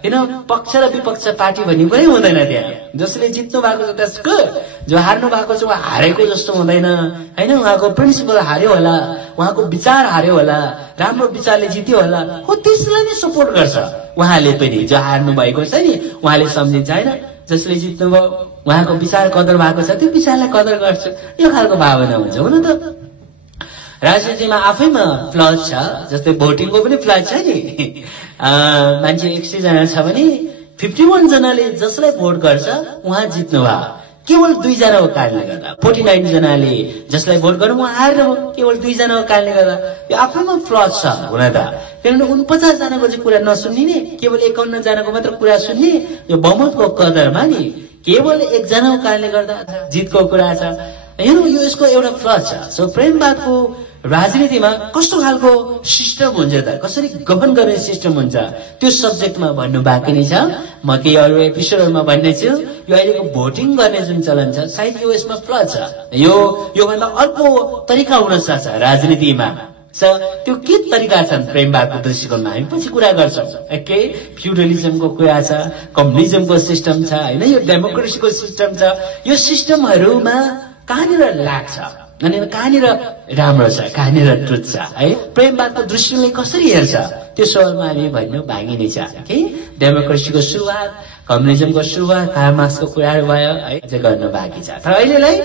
होइन? पक्ष र विपक्ष पार्टी भन्ने कुरै हुँदैन त्यहाँ। जसले जित्नु भएको छ त्यसको, जो हार्नु भएको छ उहाँ हारेको जस्तो हुँदैन, होइन? उहाँको प्रिन्सिपल हार्यो होला, उहाँको विचार हार्यो होला, राम्रो विचारले जित्यो होला, हो त्यसलाई नै सपोर्ट गर्छ उहाँले पनि। जो हार्नु भएको छ नि उहाँले सम्झिन्छ, होइन? जसले जित्नुभयो उहाँको विचार कदर भएको छ, त्यो विचारलाई कदर गर्छ, यो खालको भावना हुन्छ। हुन त राजनीतिमा आफैमा फ्लज छ। जस्तै भोटिङको पनि फ्लज छ नि। मान्छे 100 जना छ भने 51 जनाले जसलाई भोट गर्छ उहाँ जित्नु भयो, केवल 2 जनाको कारणले गर्दा। 49 जनाले जसलाई भोट गर्नु उहाँ हार्नु, केवल 2 जनाको कारणले गर्दा। यो आफैमा फ्लज छ हुन त। किनभने 49 जनाको चाहिँ कुरा नसुन्ने, केवल 51 जनाको मात्र कुरा सुन्ने, यो बहुमतको कदरमा नि केवल 1 जनाको कारणले गर्दा जितको कुरा छ। हेर्नु, यो यसको एउटा फ्लज छ। सो प्रेमवादको राजनीतिमा कस्तो खालको सिस्टम हुन्छ त, कसरी गठन गर्ने सिस्टम हुन्छ, त्यो सब्जेक्टमा भन्नु बाँकी नै छ। म केही अरू एपिसोडहरूमा भन्ने छु। यो अहिलेको भोटिङ गर्ने जुन चलन छ, सायद यो यसमा फ्लज छ। योभन्दा अर्को तरिका हुन सक्छ राजनीतिमा। त्यो के तरिका छन् प्रेमवादको दृष्टिकोणमा हामी पछि कुरा गर्छौँ। ओके, फ्युडलिजमको कुरा छ, कम्युनिजमको सिस्टम छ होइन, यो डेमोक्रेसीको सिस्टम छ। यो सिस्टमहरूमा कहाँनिर लाग्छ अनि कहाँनिर राम्रो छ, कहाँनिर ट्रुथ छ है, प्रेमवादको दृष्टिले कसरी हेर्छ, त्यो सवालमा हामी भन्नु बाँकी नै छ। कि डेमोक्रेसीको सुरुवात, कम्युनिजमको सुरुवात, कार्ल मार्क्सको कुराहरू भयो है, अझै गर्नु बाँकी छ। तर अहिलेलाई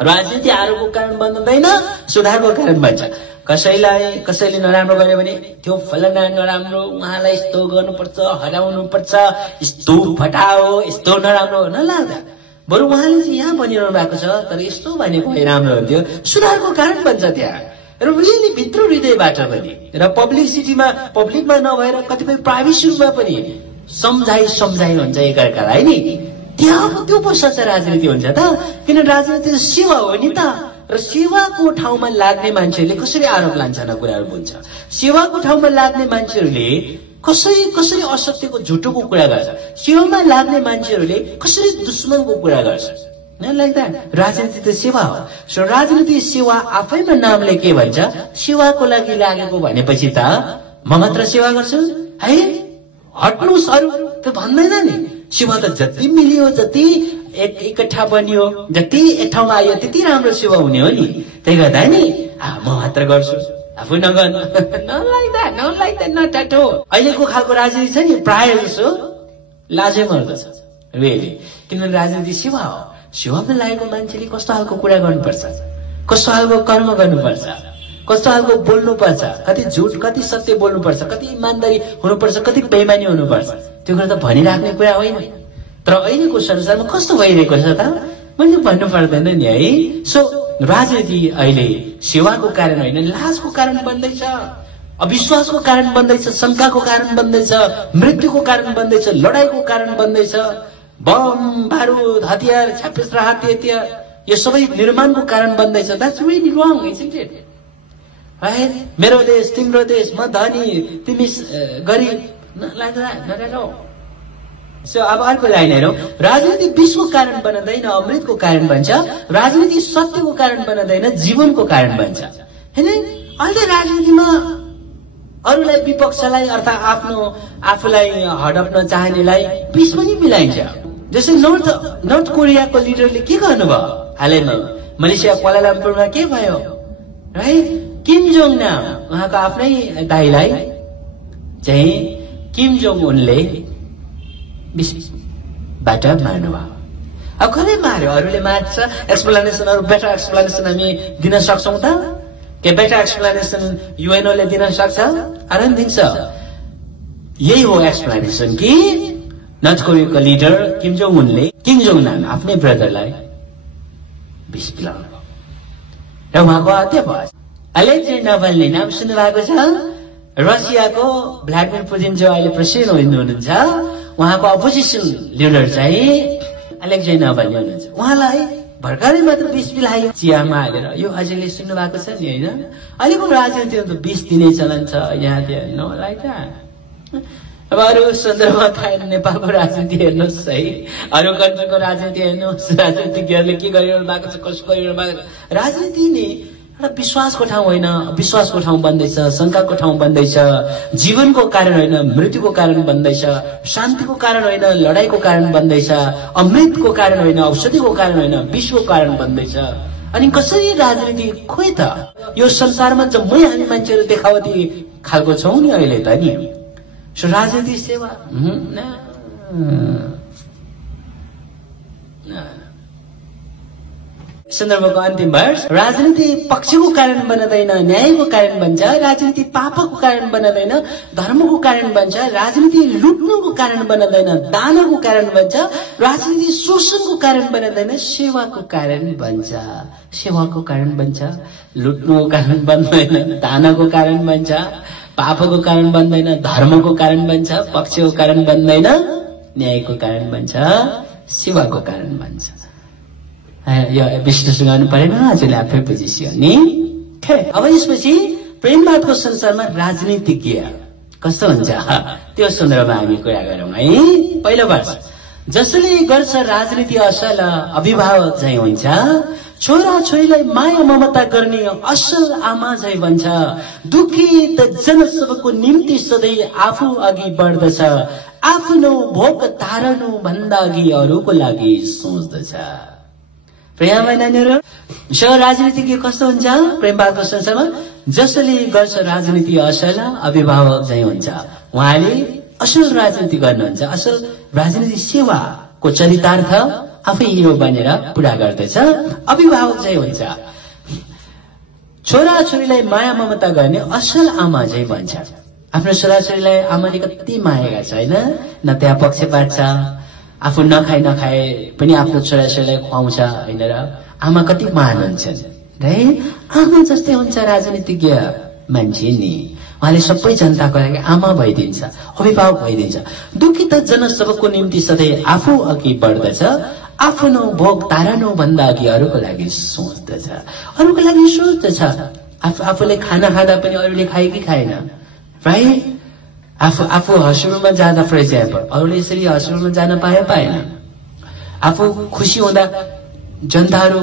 राजनीति आरोपको कारण बन्दैन, सुधारको कारण बन्छ। कसैले नराम्रो गर्यो भने त्यो फलाना नराम्रो, उहाँलाई यस्तो गर्नुपर्छ, हराउनुपर्छ, यस्तो फटाओ, यस्तो नराम्रो नलाग्दा बरु उहाँले चाहिँ यहाँ भनिरहनु भएको छ तर यस्तो भनेको भए राम्रो हुन्थ्यो, सुधारको कारण बन्छ त्यहाँ। र रियली भित्र हृदयबाट पनि, र पब्लिकमा नभएर कतिपय प्राइभेसीमा पनि सम्झाइ हुन्छ एकअर्कालाई नि, त्यहाँ त्यो पो सच्चा राजनीति हुन्छ त। किन राजनीति सेवा हो नि त। र सेवाको ठाउँमा लाग्ने मान्छेहरूले कसरी आरोप लान्छन् कुराहरू बुझ्छ। सेवाको ठाउँमा लाग्ने मान्छेहरूले कसरी असत्यको झुटोको कुरा गर्छ, सेवामा लाग्ने मान्छेहरूले कसरी दुश्मनको कुरा गर्छ। राजनीति त सेवा हो। सो राजनीति सेवा आफैमा नामले के भन्छ, सेवाको लागि लागेको भनेपछि त म मात्र सेवा गर्छु है, हट्नुहोस् अरू त भन्दैन नि। सेवा त जति मिलियो, जति एकट्ठा बनियो, जति एक ठाउँमा आयो त्यति राम्रो सेवा हुने हो नि। त्यही गर्दा नि म मात्र गर्छु, आफू नगर्नु, नलाग्दा नटाटो। अहिलेको खालको राजनीति छ नि प्राय जसो लाजै मर्दछ रियली। किनभने राजनीति सेवा हो। सेवामा लागेको मान्छेले कस्तो खालको कुरा गर्नुपर्छ, कस्तो खालको कर्म गर्नुपर्छ, कस्तो खालको बोल्नुपर्छ, कति झुट कति सत्य बोल्नुपर्छ, कति इमान्दारी हुनुपर्छ, कति बेइमानी हुनुपर्छ, त्यो कुरा त भनिराख्ने कुरा होइन। तर अहिलेको संसारमा कस्तो भइरहेको छ त मैले भन्नु पर्दैन नि है। सो राजनीति अहिले सेवाको कारण होइन, लाजको कारण बन्दैछ, अविश्वासको कारण बन्दैछ, शंकाको कारण बन्दैछ, मृत्युको कारण बन्दैछ, लडाईको कारण बन्दैछ, बम बारुद हतियार छापेस्त्र हतियार यो सबै निर्माणको कारण बन्दैछ। That's really wrong, isn't it? Right? मेरो देश तिम्रो देश, म धनी तिमी गरिब नलाग्दा। सो अब अर्को लाइन हेरौँ। राजनीति विषको कारण बन्दैन, अमृतको कारण बन्छ। राजनीति सत्यको कारण बन्दैन, जीवनको कारण बन्छ। हैन? अहिले राजनीतिमा अरूलाई विपक्षलाई अर्थात् आफूलाई हडप्न चाहनेलाई विष पनि मिलाइन्छ। जस्तै नर्थ कोरियाको लिडरले के गर्नुभयो हालैमा, मलेसिया क्वालालम्पुरमा के भयो, राइट? किम जोङ नाम उहाँको आफ्नै दाइलाई चाहिँ किम जोङ उनले विषबाट मार्नुभयो। अब कसले मार्यो? अरूले मार्छ, एक्सप्लेनेसनहरू, बेटर एक्सप्लेनेसन हामी दिन सक्छौँ त? के बेटर एक्सप्लेनेसन युएनओले दिन सक्छ? I don't think so. यही हो एक्सप्लेनेसन कि नर्थ कोरियाको लिडर किम जोङ उनले किम जोङ नाम आफ्नै ब्रदरलाई विष पिलाउनु र उहाँको हत्या भयो। अलेक्जेई नाभाल्नी नाम सुन्नु भएको छ? रसियाको भ्लादिमिर पुतिन जो अहिले प्रेसिडेन्ट हुनुहुन्छ, उहाँको अपोजिसन लिडर चाहिँ अलेक्जेई नाभाल्नी हुनुहुन्छ। उहाँलाई भर्खरै मात्र विष पिलायो चियामा हालेर। यो हजुरले सुन्नु भएको छ नि होइन? अहिलेको राजनीतिमा त विष दिने चलन छ यहाँ त्यहाँ लाइक। अब अरू सन्दर्भमा थाहा नेपालको राजनीति हेर्नुहोस् है, अरू कन्ट्रीको राजनीति हेर्नुहोस्, राजनीतिज्ञहरूले के गरिरहनु भएको छ, कसो गरिरहनु भएको छ। राजनीति नै एउटा विश्वासको ठाउँ होइन, विश्वासको ठाउँ बन्दैछ, शंकाको ठाउँ बन्दैछ, जीवनको कारण होइन मृत्युको कारण बन्दैछ, शान्तिको कारण होइन लडाईको कारण बन्दैछ, अमृतको कारण होइन औषधिको कारण होइन विषको कारण बन्दैछ। अनि कसरी राजनीति खोइ त? यो संसारमा जम्मै हामी मान्छेहरू देखावटी खालको छौँ नि अहिले त नि। सो राजनीति सेवा सन्दर्भको अन्तिम वर्ष, राजनीति पक्षको कारण बन्दैन, न्यायको कारण बन्छ। राजनीति पापको कारण बन्दैन, धर्मको कारण बन्छ। राजनीति लुट्नुको कारण बन्दैन, दानको कारण बन्छ। राजनीति शोषणको कारण बन्दैन, सेवाको कारण बन्छ। सेवाको कारण बन्छ, लुट्नुको कारण बन्दैन, दानको कारण बन्छ, पापको कारण बन्दैन, धर्मको कारण बन्छ, पक्षको कारण बन्दैन, न्यायको कारण बन्छ, सेवाको कारण बन्छ। यो विश्लेषण गर्नु परेन, हजुरले आफै बुझिसियो नि। अब यसपछि प्रेमवादको संसारमा राजनीतिज्ञ कस्तो हुन्छ त्यो सन्दर्भमा हामी कुरा गरौँ है। पहिलो वर्ष, जसले गर्छ राजनीति असल अभिभावक झै हुन्छ, छोरा छोरीलाई माया ममता गर्ने असल आमा झै बन्छ, दुखित जनसभाको निम्ति सधैँ आफू अघि बढ्दछ, आफ्नो भोक तारनु भन्दा अघि अरूको लागि सोच्दछ। प्रिय नानीहरू, राजनीतिज्ञ कस्तो हुन्छ प्रेमवादको संसारमा? जसले गर्छ राजनीति असल अभिभावक झै हुन्छ। उहाँले असल राजनीति गर्नुहुन्छ, असल राजनीति सेवाको चरितार्थ आफै हिरो बनेर पूरा गर्दछ, अभिभावक झै हुन्छ। छोरा छोरीलाई माया ममता गर्ने असल आमा झै भन्छ। आफ्नो छोराछोरीलाई आमाले कति माया गर्छ होइन, न त्यहाँ पक्षपात छ, आफू नखाए पनि आफ्नो छोराछोरीलाई खुवाउँछ होइन र आमा कति महान हुन्छन् है। आमा जस्तै हुन्छ राजनीतिज्ञ मान्छे नि, उहाँले सबै जनताको लागि आमा भइदिन्छ, अभिभावक भइदिन्छ। दुखित जनसभाको निम्ति सधैँ आफू अघि बढ्दछ, आफ्नो भोग तारानु भन्दा अघि अरूको लागि सोच्दछ, अरूको लागि सोच्दछ। आफूले खाना खाँदा पनि अरूले खाए कि खाएन, राइट? आफू हस्पिटलमा जाँदा फर इक्जाम्पल अरूले यसरी हस्पिटलमा जान पाएन। आफू खुसी हुँदा जनताहरू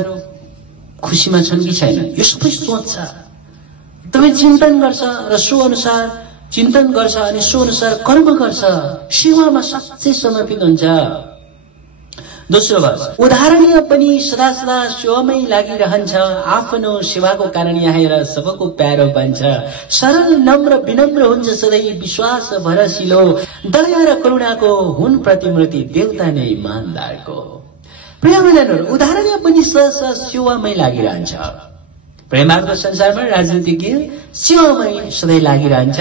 खुसीमा छन् कि छैन, यो सबै सोच्छ, एकदमै चिन्तन गर्छ र सो अनुसार चिन्तन गर्छ अनि सो अनुसार कर्म गर्छ, सेवामा साँच्चै समर्पित हुन्छ। दोस्रो वर्ष, उदाहरणीय पनि सदा सदा सेवामै लागिरहन्छ, आफ्नो सेवाको कारण यहाँ सबको प्यारो बन्छ, सरल नम्र विनम्र हुन्छ सधैँ, विश्वास भरसिलो, दया र करुणाको हुन प्रतिमूर्ति, देवता नै इमानदारको। प्रेमीहरू, उदाहरणीय पनि सदा सेवामै लागिरहन्छ। प्रेमको संसारमा राजनीतिज्ञ सेवामै सधैँ लागिरहन्छ,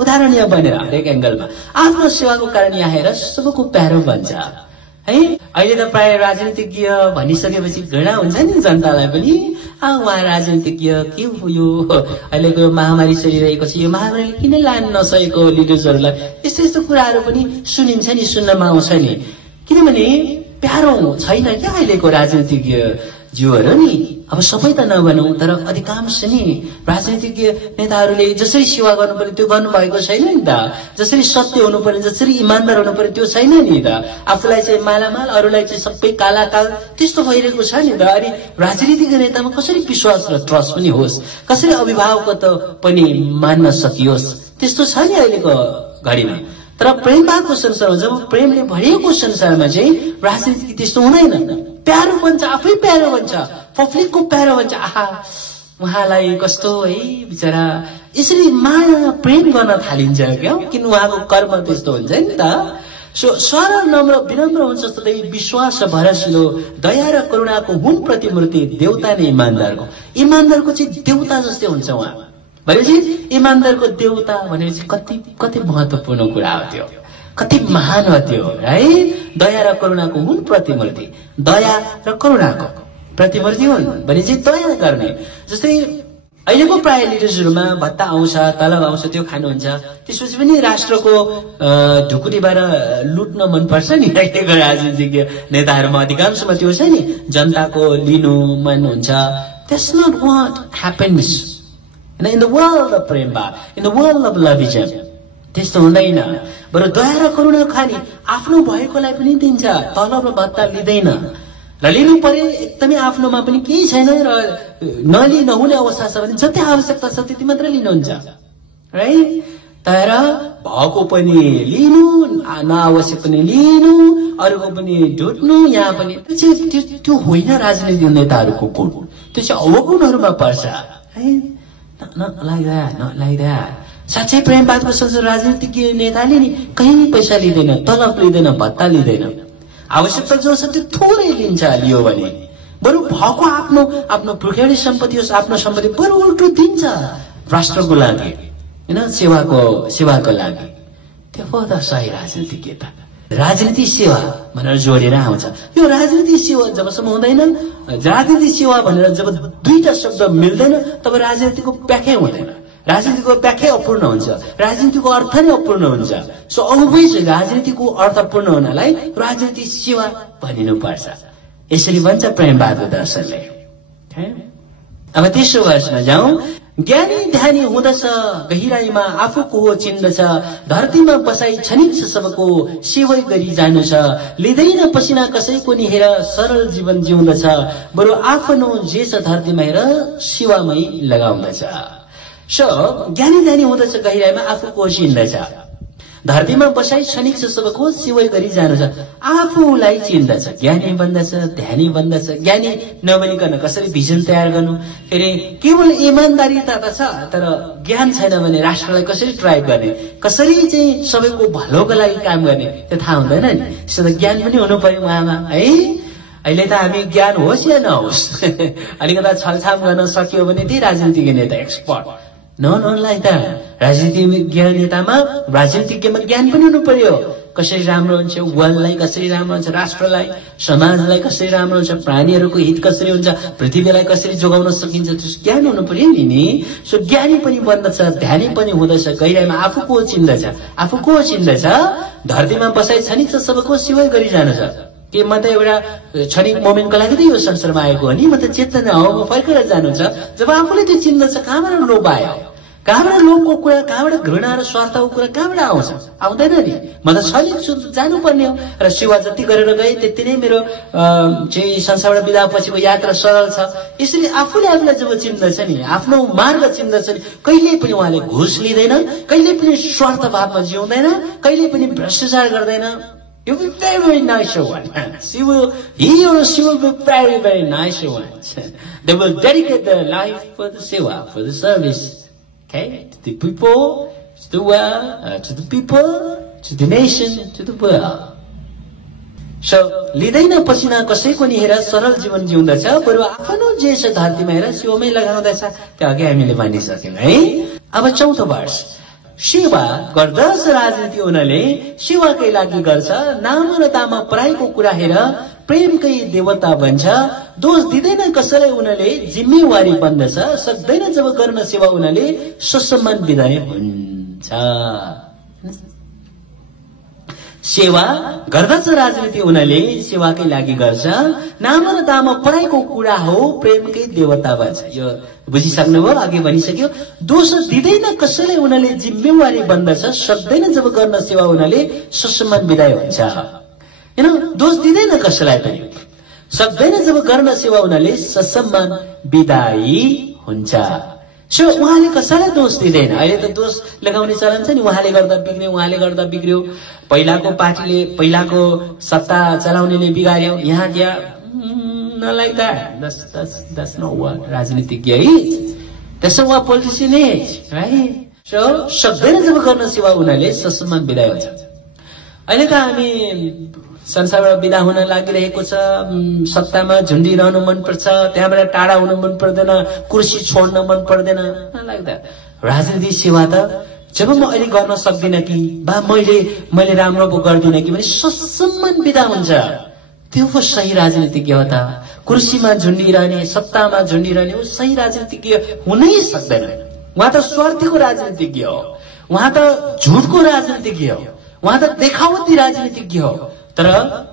उदाहरणीय बनेर हरेक एंगलमा आफ्नो सेवाको कारण यहाँ सबको प्यारो बन्छ है। अहिले त प्राय राजनीतिज्ञ भनिसकेपछि घृणा हुन्छ नि जनतालाई पनि, उहाँ राजनीतिज्ञ के हो, यो अहिलेको यो महामारी चलिरहेको छ, यो महामारीले किन लान नसकेको लिडर्सहरूलाई, यस्तो यस्तो कुराहरू पनि सुनिन्छ नि, सुन्नमा आउँछ नि। किनभने प्यारो छैन क्या अहिलेको राजनीतिज्ञ ज्यूहरू नि। अब सबै त नभनौं तर अधिकांश नि राजनीतिज्ञ नेताहरूले जसरी सेवा गर्नु पर्यो त्यो गर्नु भएको छैन नि त, जसरी सत्य हुनु पर्यो, जसरी इमानदार हुनु पर्यो त्यो छैन नि त। आफूलाई चाहिँ मालामाल, अरूलाई चाहिँ सबै कालाकाल, त्यस्तो भइरहेको छ नि त। अनि राजनीतिक नेतामा कसरी विश्वास र ट्रस्ट पनि होस्, कसरी अभिभावकत्व पनि मान्न सकियोस्, त्यस्तो छ नि अहिलेको घडीमा। तर प्रेमवादको संसारमा, जब प्रेमले भरिएको संसारमा चाहिँ राजनीति त्यस्तो हुँदैन, प्यारो बन्छ, आफै प्यारो बन्छ, पब्लिकको प्यारो बन्छ। आहा, उहाँलाई कस्तो है बिचरा, यसरी माया प्रेम गर्न थालिन्छ क्या, किन उहाँको कर्म त्यस्तो हुन्छ नि त। सरल नम्र विनम्र हुन्छ सधैँ, विश्वास भरसिलो, दया र करुणाको हुन प्रतिमूर्ति, देवता नै इमानदारको। इमानदारको चाहिँ देवता जस्तै हुन्छ उहाँ भनेपछि, इमानदारको देवता भनेपछि कति महत्वपूर्ण कुरा हो त्यो, कति महान हो त्यो है। दया र करुणाको हुन प्रतिमूर्ति, दया र करुणाको प्रतिमूर्ति हुन् भनेपछि दया गर्ने। जस्तै अहिलेको प्राय लिडर्सहरूमा भत्ता आउँछ, तलब आउँछ, त्यो खानुहुन्छ, त्यसपछि पनि राष्ट्रको ढुकुरीबाट लुट्न मनपर्छ नि अहिलेको राजनीतिज्ञ नेताहरूमा, अधिकांशमा त्यो छ नि, जनताको लिनु मन हुन्छ। That's not what happens in the world of प्रेमवाद, in the world of loveism। त्यस्तो हुँदैन। बरु दया र करुणा खाने, आफ्नो भएकोलाई पनि दिन्छ, तलब र भत्ता लिँदैन। र लिनु पर्यो एकदमै आफ्नोमा पनि केही छैन र नहुने अवस्था छ भने जति आवश्यकता छ त्यति मात्र लिनुहुन्छ है। तर भएको पनि लिनु, नआवश्यक पनि लिनु, अरूको पनि ढुट्नु, यहाँ पनि त्यो होइन राजनीतिक नेताहरूको गुण, त्यो चाहिँ अवगुणहरूमा पर्छ है। नलाग्दा साँच्चै प्रेमवादको संसार राजनीतिज्ञ नेताले नि कहीँ पैसा लिँदैन, तलब लिँदैन, भत्ता लिँदैन, आवश्यकता जो छ त्यो थोरै लिन्छ, लियो भने बरु भएको आफ्नो आफ्नो पुर्ख्यौली सम्पत्ति होस्, आफ्नो सम्पत्ति बरु उल्टो दिन्छ राष्ट्रको लागि, हैन, सेवाको लागि। त्यो पो त सही राजनीतिज्ञता। राजनीति सेवा भनेर जोडेर आउँछ। यो राजनीति सेवा जबसम्म हुँदैन, राजनीति सेवा भनेर जब दुईटा शब्द मिल्दैन तब राजनीतिको व्याख्या हुँदैन। राजनीतिको व्याख्या अपूर्ण हुन्छ, राजनीतिको अर्थ नै अपूर्ण हुन्छ। सो अलवेज राजनीतिको अर्थपूर्ण हुनलाई राजनीति सेवा भनिनु पर्छ। यसरी भन्छ प्रेमबहादुर दर्शनले। अब तेस्रो वर्षमा जाउँ। ज्ञानी ध्यानी हुँदछ गहिराईमा आफूको हो चिन्दछ, धरतीमा बसाई छनिन्छ सबको सेवै गरी जानु छ, लिँदैन पसिना कसैको नि हेर सरल जीवन जिउँदछ, बरु आफ्नो जे छ धरतीमा हेर सेवामै लगाउँदछ। सो ज्ञानी ध्यानी हुँदछ गहिराईमा आफूको हो चिन्दछ, धरतीमा बसाई छनिक छ सबको सेवै गरी जानु छ, आफूलाई चिन्दछ। ज्ञानी बन्दछ, ध्यानी बन्दछ। ज्ञानी नबनिकन कसरी भिजन तयार गर्नु, फेरि केवल इमान्दारिता त छ तर ज्ञान छैन भने राष्ट्रलाई कसरी ट्राइभ गर्ने, कसरी चाहिँ सबैको भलोको लागि काम गर्ने त्यो थाहा हुँदैन नि। त्यसो त ज्ञान पनि हुनु पर्यो उहाँमा, है। अहिले त हामी ज्ञान होस् या नहोस् अलिकता छलछाम गर्न सकियो भने त्यही राजनीतिज्ञ नेता एक्सपर्ट। नलाई त राजनीतिज्ञ नेतामा राजनीतिज्ञमा ज्ञान पनि हुनु पर्यो। कसरी राम्रो हुन्छ वर्ल्डलाई, कसरी राम्रो हुन्छ राष्ट्रलाई, समाजलाई कसरी राम्रो हुन्छ, प्राणीहरूको हित कसरी हुन्छ, पृथ्वीलाई कसरी जोगाउन सकिन्छ, त्यस ज्ञान हुनु पर्यो नि। सो ज्ञानी पनि बन्दछ, ध्यानी पनि हुँदछ, गहिराईमा आफूको चिन्दछ, आफूको चिन्दछ, धरतीमा बसाई छनिक छ सबको सेवै गरी जानु छ। के म त एउटा क्षणिक मोमेन्टको लागि त यो संसारमा आएको हो नि, म त चेतना हो, म फर्केर जानु छ। जब आफूले त्यो चिन्दछ कहाँबाट लोभ आयो, कहाँबाट लोभको कुरा, कहाँबाट घृणा र स्वार्थको कुरा कहाँबाट आउँछ, आउँदैन नि। म त छलिक छु, जानुपर्ने हो। र सेवा जति गरेर गए त्यति नै मेरो चाहिँ संसारबाट बिदा पछिको यात्रा सरल छ। यसरी आफूले आफूलाई जब चिन्दछ नि, आफ्नो मार्ग चिन्दछ नि, कहिले पनि उहाँले घुस लिँदैन, कहिले पनि स्वार्थ भावमा जिउँदैन, कहिले पनि भ्रष्टाचार गर्दैन। You will be very, very nice one. She will be very, very nice ones. They will dedicate their life for the seva, for the service. Okay? To the people, to the world, to the people, to the nation, to the world. So, लिँदैन पसिना कसैको नि हेर सरल जीवन जिउँदछ, बरु आफ्नो जे छ धरतीमा हेर सेवामै लगाउँदछ। त्यो अघि हामीले भनिसक्यौं है। अब चौथो वर्ष। सेवा गर्दछ राजनीति उनले सेवाकै लागि गर्छ, नाम र दामा पराईको कुरा हेर प्रेमकै देवता बन्छ, दोष दिँदैन कसैलाई उनले जिम्मेवारी बन्दछ, सक्दैन जब गर्न सेवा उनले ससम्मान विदाय हुन्छ। सेवा गर्दछ राजनीति उनले सेवाकै लागि गर्छ, नाम र दामा पराईको कुरा हो प्रेमकै देवता बन्छ। यो बुझिसक्नुभयो, अघि भनिसक्यो। दोष दिँदैन कसैलाई उनले जिम्मेवारी बन्दछ, सक्दैन जब गर्न सेवा उनले ससम्मान विदाय हुन्छ। हैन, दोष दिँदैन कसैलाई पनि, सक्दैन जब गर्न सेवा उनले ससम्मान विदायी हुन्छ। सो उहाँले कसैलाई दोष दिँदैन। अहिले त दोष लगाउने चलन छ नि, उहाँले गर्दा बिग्रियो, उहाँले गर्दा बिग्रियो, पहिलाको पार्टीले, पहिलाको सत्ता चलाउनेले बिगार्यो, यहाँ त्यहाँ like that. That's not what राजनीतिज्ञ is. That's not what politician is, right? So, सक्दैन जब गर्न सेवा उनीहरूले ससम्मान विदाय हुन्छ। अहिले त हामी संसारबाट विदा हुन लागिरहेको छ, सत्तामा झुन्डिरहनु मनपर्छ, त्यहाँबाट टाढा हुनु मन पर्दैन, कुर्सी छोड्न मन पर्दैन, लाइक द्याट। राजनीति सेवा त जब म अहिले गर्न सक्दिनँ कि बा मैले राम्रो पो गर्दिनँ कि भने ससम्मान विदा हुन्छ। त्यो पो सही राजनीतिज्ञ हो त। कुर्सीमा झुन्डिरहने, सत्तामा झुन्डिरहने ऊ सही राजनीतिज्ञ हुनै सक्दैन। उहाँ त स्वार्थीको राजनीतिज्ञ हो, उहाँ त झुटको राजनीतिज्ञ हो, उहाँ त देखावटी राजनीतिज्ञ हो, तर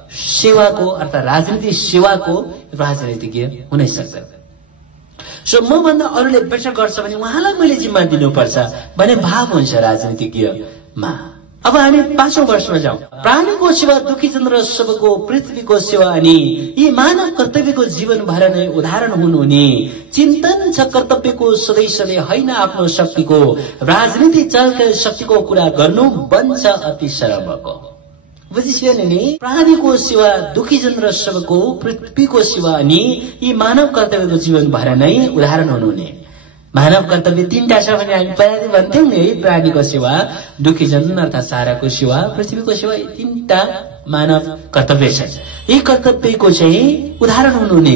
सेवाको अर्थात राजनीति सेवाको राजनीतिज्ञ हुनै सक्दैन। सो म भन्दा अरूले बेटर गर्छ भने उहाँलाई मैले जिम्मा दिनुपर्छ भन्ने भाव हुन्छ राजनीतिज्ञमा। अब हामी 5औं वर्षमा जाउँ। प्राणीको सेवा, दुखीजन र सबको पृथ्वीको सेवा अनि यी मानव कर्तव्यको जीवन भर नै उदाहरण हुनुहुने चिन्तन छ कर्तव्यको सधैँ सधैँ होइन आफ्नो शक्तिको, राजनीति चलका शक्तिको कुरा गर्नु बन्छ अति सरलको। बुझिसक्यो नि? प्राणीको सेवा, दुखीजन र सबको पृथ्वीको सेवा अनि यी मानव कर्तव्यको जीवन भर नै उदाहरण हुनुहुने। मानव कर्तव्य 3टा छ भने हामी पहिला भन्थ्यौं नि, प्राणीको सेवा, दुखीजन अर्थात साराको सेवा, पृथ्वीको सेवा, 3टा मानव कर्तव्य छ। यी कर्तव्यको चाहिँ उदाहरण हुनुहुने।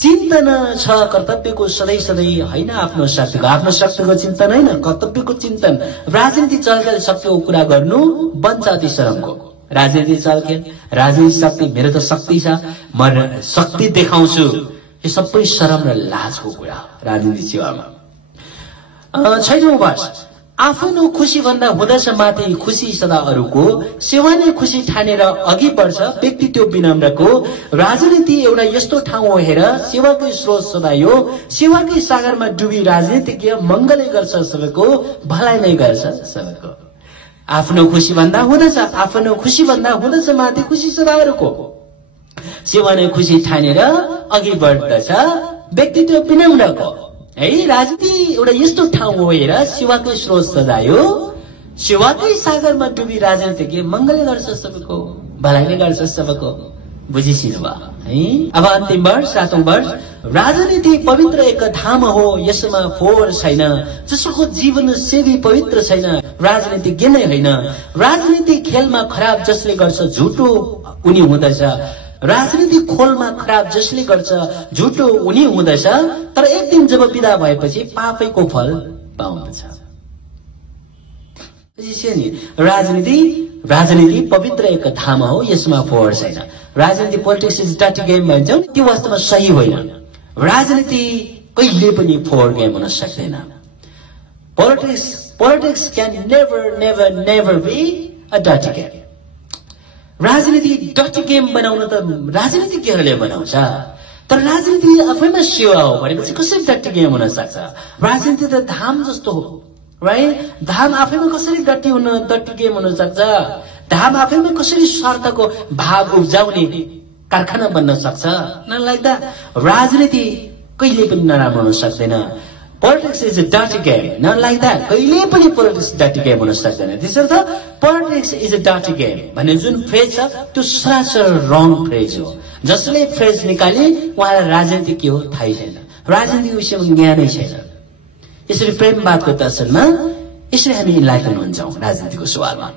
चिन्तन छ कर्तव्यको सधैँ सधैँ होइन, आफ्नो शक्तिको चिन्तन होइन, कर्तव्यको चिन्तन। राजनीति चलखेल शक्तिको कुरा गर्नु बन्छ अति शरमको। राजनीति चलखेल, राजनीति शक्ति, मेरो त शक्ति छ, म शक्ति देखाउँछु, यो सबै शरम र लाजको कुरा राजनीति सेवामा। 6औं वर्ष, आफ्नो खुशी भन्दा हुँदछ माथि खुशी सदा अरूको, सेवा नै खुशी ठानेर अघि बढ्छ व्यक्ति त्यो विनम्रको। राजनीति एउटा यस्तो ठाउँ हो हेर सेवाकै स्रोत सदा यो, सेवाकै सागरमा डुबी राजनीतिज्ञ मंगलै गर्छ सबैको, भलाइ नै गर्छ सबैको। आफ्नो खुशी भन्दा हुँदछ माथि खुशी सदा अरूको, सेवा नै खुशी ठानेर अघि बढ्दछ व्यक्ति त्यो विनम्रको। है, राजनीति एउटा यस्तो ठाउँ हो हेर सेवाकै स्रोत सजायो, सेवाकै सागरमा डुबी राजनीतिज्ञ मंगलै गर्छ सबैको, भलाइ नै गर्छ सबैको। बुझिसिनु भयो है। अब अन्तिम वर्ष 7औं वर्ष, राजनीति पवित्र एक धाम हो यसमा फोहोर छैन, जसको जीवन सेवी पवित्र छैन राजनीतिज्ञ नै होइन। राजनीति खेलमा खराब जसले गर्छ झुटो उनी हुँदछ, राजनीति खोलमा खराब जसले गर्छ झुटो उनी हुँदछ, तर एक दिन जब विदा भएपछि पापैको फल पाउँदछ। राजनीति पवित्र एक धाम हो यसमा फोहोर छैन। राजनीति पोलिटिक्स इज डर्टी गेम भन्छौं, त्यो वास्तवमा सही होइन। राजनीति कहिले पनि फोहोर गेम हुन सक्दैन। Politics can never be a dirty game. राजनीति डर्टी गेम बनाउन त राजनीतिज्ञहरूले बनाउँछ, तर राजनीति आफैमा सेवा हो भनेपछि कसरी डर्टी गेम हुन सक्छ? राजनीति त धाम जस्तो हो, राइट? धाम आफैमा कसरी डर्टी गेम हुन सक्छ? धाम आफैमा कसरी स्वार्थको भाव उब्जाउने कारखाना बन्न सक्छ? नलाइक द राजनीति कहिले पनि नराम्रो हुन सक्दैन। Politics is a dirty game, not like that. कहिले पनि पोलिटिक्स डर्टी गेम हुन सक्दैन। त्यसर्थ politics is a dirty game भन्ने जुन फ्रेज छ त्यो सरासर रङ फ्रेज हो। जसले फ्रेज निकाले उहाँलाई राजनीति के हो थाहै छैन, राजनीतिको विषयमा ज्ञानै छैन। यसरी प्रेमवादको दर्शनमा यसरी हामी इन्लाइटन हुन्छौं राजनीतिको सवालमा।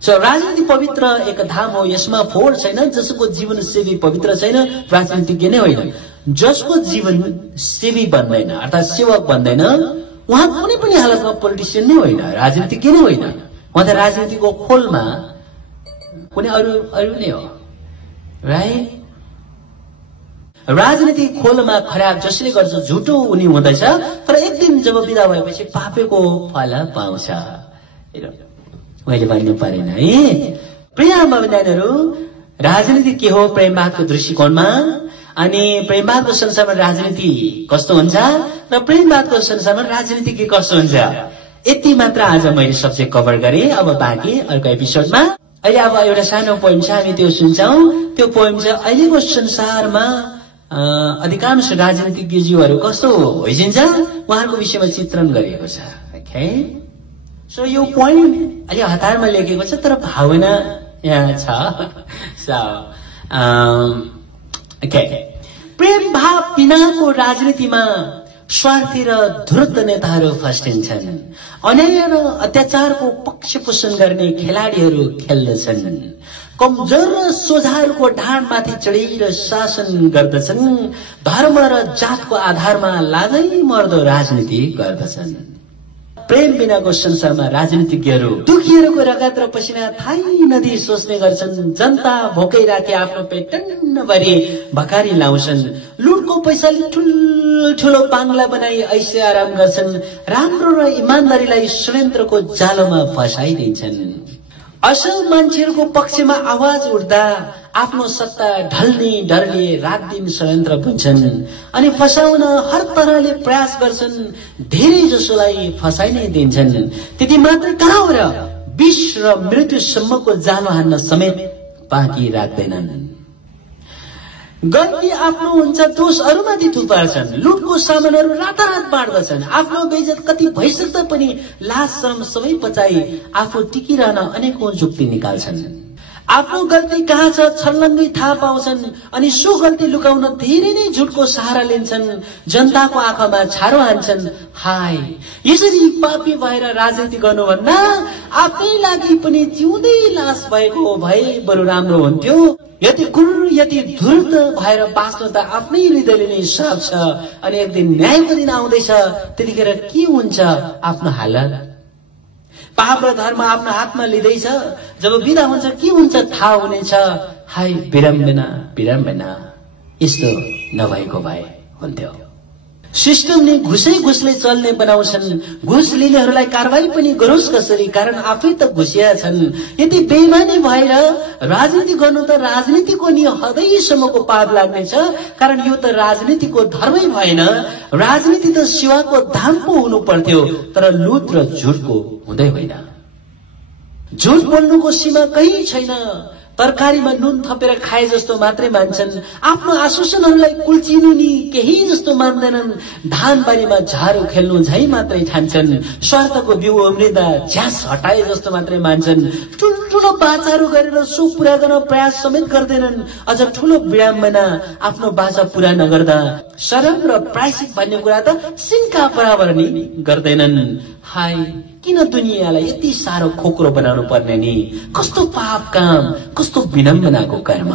राजनीति पवित्र एक धाम हो यसमा फोहोर छैन, जसको जीवन सेवी पवित्र छैन राजनीतिज्ञ नै होइन। जसको जीवन सेवी बन्दैन अर्थात सेवक बन्दैन उहाँ कुनै पनि हालतमा पोलिटिसियन नै होइन, राजनीतिज्ञ नै होइन। उहाँ त राजनीतिको खोलमा कुनै अरू नै हो, राइट? राजनीति खोलमा खराब जसले गर्छ झुटो उनी हुँदैछ, तर एक दिन जब विदा भएपछि पापेको फल पाउँछ। मैले भन्नु परेन है। प्रिय आमा-बहिनीहरू, राजनीति के हो प्रेमवादको दृष्टिकोणमा, अनि प्रेमवादको संसारमा राजनीति कस्तो हुन्छ र प्रेमवादको संसारमा राजनीति के कस्तो हुन्छ, यति मात्र आज मैले सब्जेक्ट कभर गरेँ। अब बाँकी अर्को एपिसोडमा अहिले अब एउटा सानो पोइम छ, हामी त्यो सुन्छौं। त्यो पोइम चाहिँ अहिलेको संसारमा अधिकांश राजनीतिज्ञज्यूहरू कस्तो होइन्छ उहाँहरूको विषयमा चित्रण गरिएको छ। ओके, सो यो पोइम अलि हतारमा लेखेको छ तर भावना यहाँ छ। ओके, प्रेम भाव बिनाको राजनीतिमा स्वार्थी र धुर्त नेताहरू फस्टिन्छन्, अन्याय र अत्याचारको पक्ष पोषण गर्ने खेलाडीहरू खेल्दछन्, कमजोर र सोझाहरूको ढाडमाथि चढेर शासन गर्दछन्, धर्म र जातको आधारमा लाजै मर्दो राजनीति गर्दछन्। प्रेम बिनाको संसारमा राजनीतिज्ञहरू दुखीहरूको रगत र पसिना थाहै नदिई सोच्ने गर्छन्, जनता भोकै राखे आफ्नो पेट टन्नभरि भकारी लाउँछन्, लुटको पैसाले ठुलो बाङ्ला बनाई ऐसे आराम गर्छन्, राम्रो र इमानदारीलाई षड्यन्त्रको जालोमा फसाइदिन्छन्। असल मान्छेहरूको पक्षमा आवाज उठ्दा आफ्नो सत्ता ढल्ने डरले रात दिन षड्यन्त्र बुन्छन् अनि फसाउन हर तरहले प्रयास गर्छन्, धेरै जसोलाई फसाइ नै दिन्छन्। त्यति मात्र कहाँ हो र विष र मृत्युसम्मको जालो हान्न समेत बाँकी राख्दैनन्। गल्ती आफ्नो हुन्छ, दोष अरूमाथि थुपार्छन्, लुटको सामानहरू रातारात बाँड्दछन्, आफ्नो बेइज्जत कति भइसक्दा पनि लाज शरम सबै पचाई आफू टिकिरहन अनेकौं जुक्ति निकाल्छन्। आफ्नो गल्ती कहाँ छ छल्लङ्गै थाहा पाउँछन् अनि सो गल्ती लुकाउन धेरै नै झुटको सहारा लिन्छन्, जनताको आँखामा छारो हान्छन्। हाय, यसरी पापी भएर राजनीति गर्नुभन्दा आफ्नै लागि पनि जिउँदै लास भएको भए बरु राम्रो हुन्थ्यो। यति क्रूर यति धूर्त भएर बाँच्न त आफ्नै हृदयले नै सक्छ। अनि एक दिन न्यायको दिन आउँदैछ, त्यतिखेर के हुन्छ आफ्नो हालत? पाप र धर्म आफ्नो हातमा लिँदैछ, जब बिदा हुन्छ के हुन्छ थाहा हुनेछ। हाय विडम्बना विडम्बना, यस्तो नभएको भए हुन्थ्यो। सिस्टमले घुसले चल्ने बनाउँछन्, घुस लिनेहरूलाई कारवाही पनि गरोस् कसरी, कारण आफै त घुसिया छन्। यदि बेइमानी भएर राजनीति गर्नु त राजनीतिको नि हदैसम्मको पाप लाग्नेछ, कारण यो त राजनीतिको धर्मै भएन। राजनीति त सेवाको धाम पो हुनु पर्थ्यो, तर लुट र झुटको हुँदै होइन। झुट बोल्नुको सीमा कहीँ छैन। तरकारीमा नुन थपेर खाए जस्तो मात्रै मान्छन्, आफ्नो आश्वासनहरूलाई कुल्चिनु नि केही जस्तो मान्दैनन्। धानबारीमा झारो खेल्नु झै मात्रै ठान्छन्, स्वार्थको बिउ उम्रिँदा झ्यास हटाए जस्तो मात्रै मान्छन्। ठुल्ठुलो बाचाहरू गरेर सो पूरा गर्न प्रयास समेत गर्दैनन्। अझ ठुलो विडम्बना, आफ्नो बाचा पूरा नगर्दा शरम र प्रायश्चित भन्ने कुरा त सिन्का बराबर नि गर्दैनन्। हाय किन दुनियाँलाई यति साह्रो खोक्रो बनाउनु पर्ने नि? कस्तो पाप काम, कस्तो विडम्बनाको कर्म।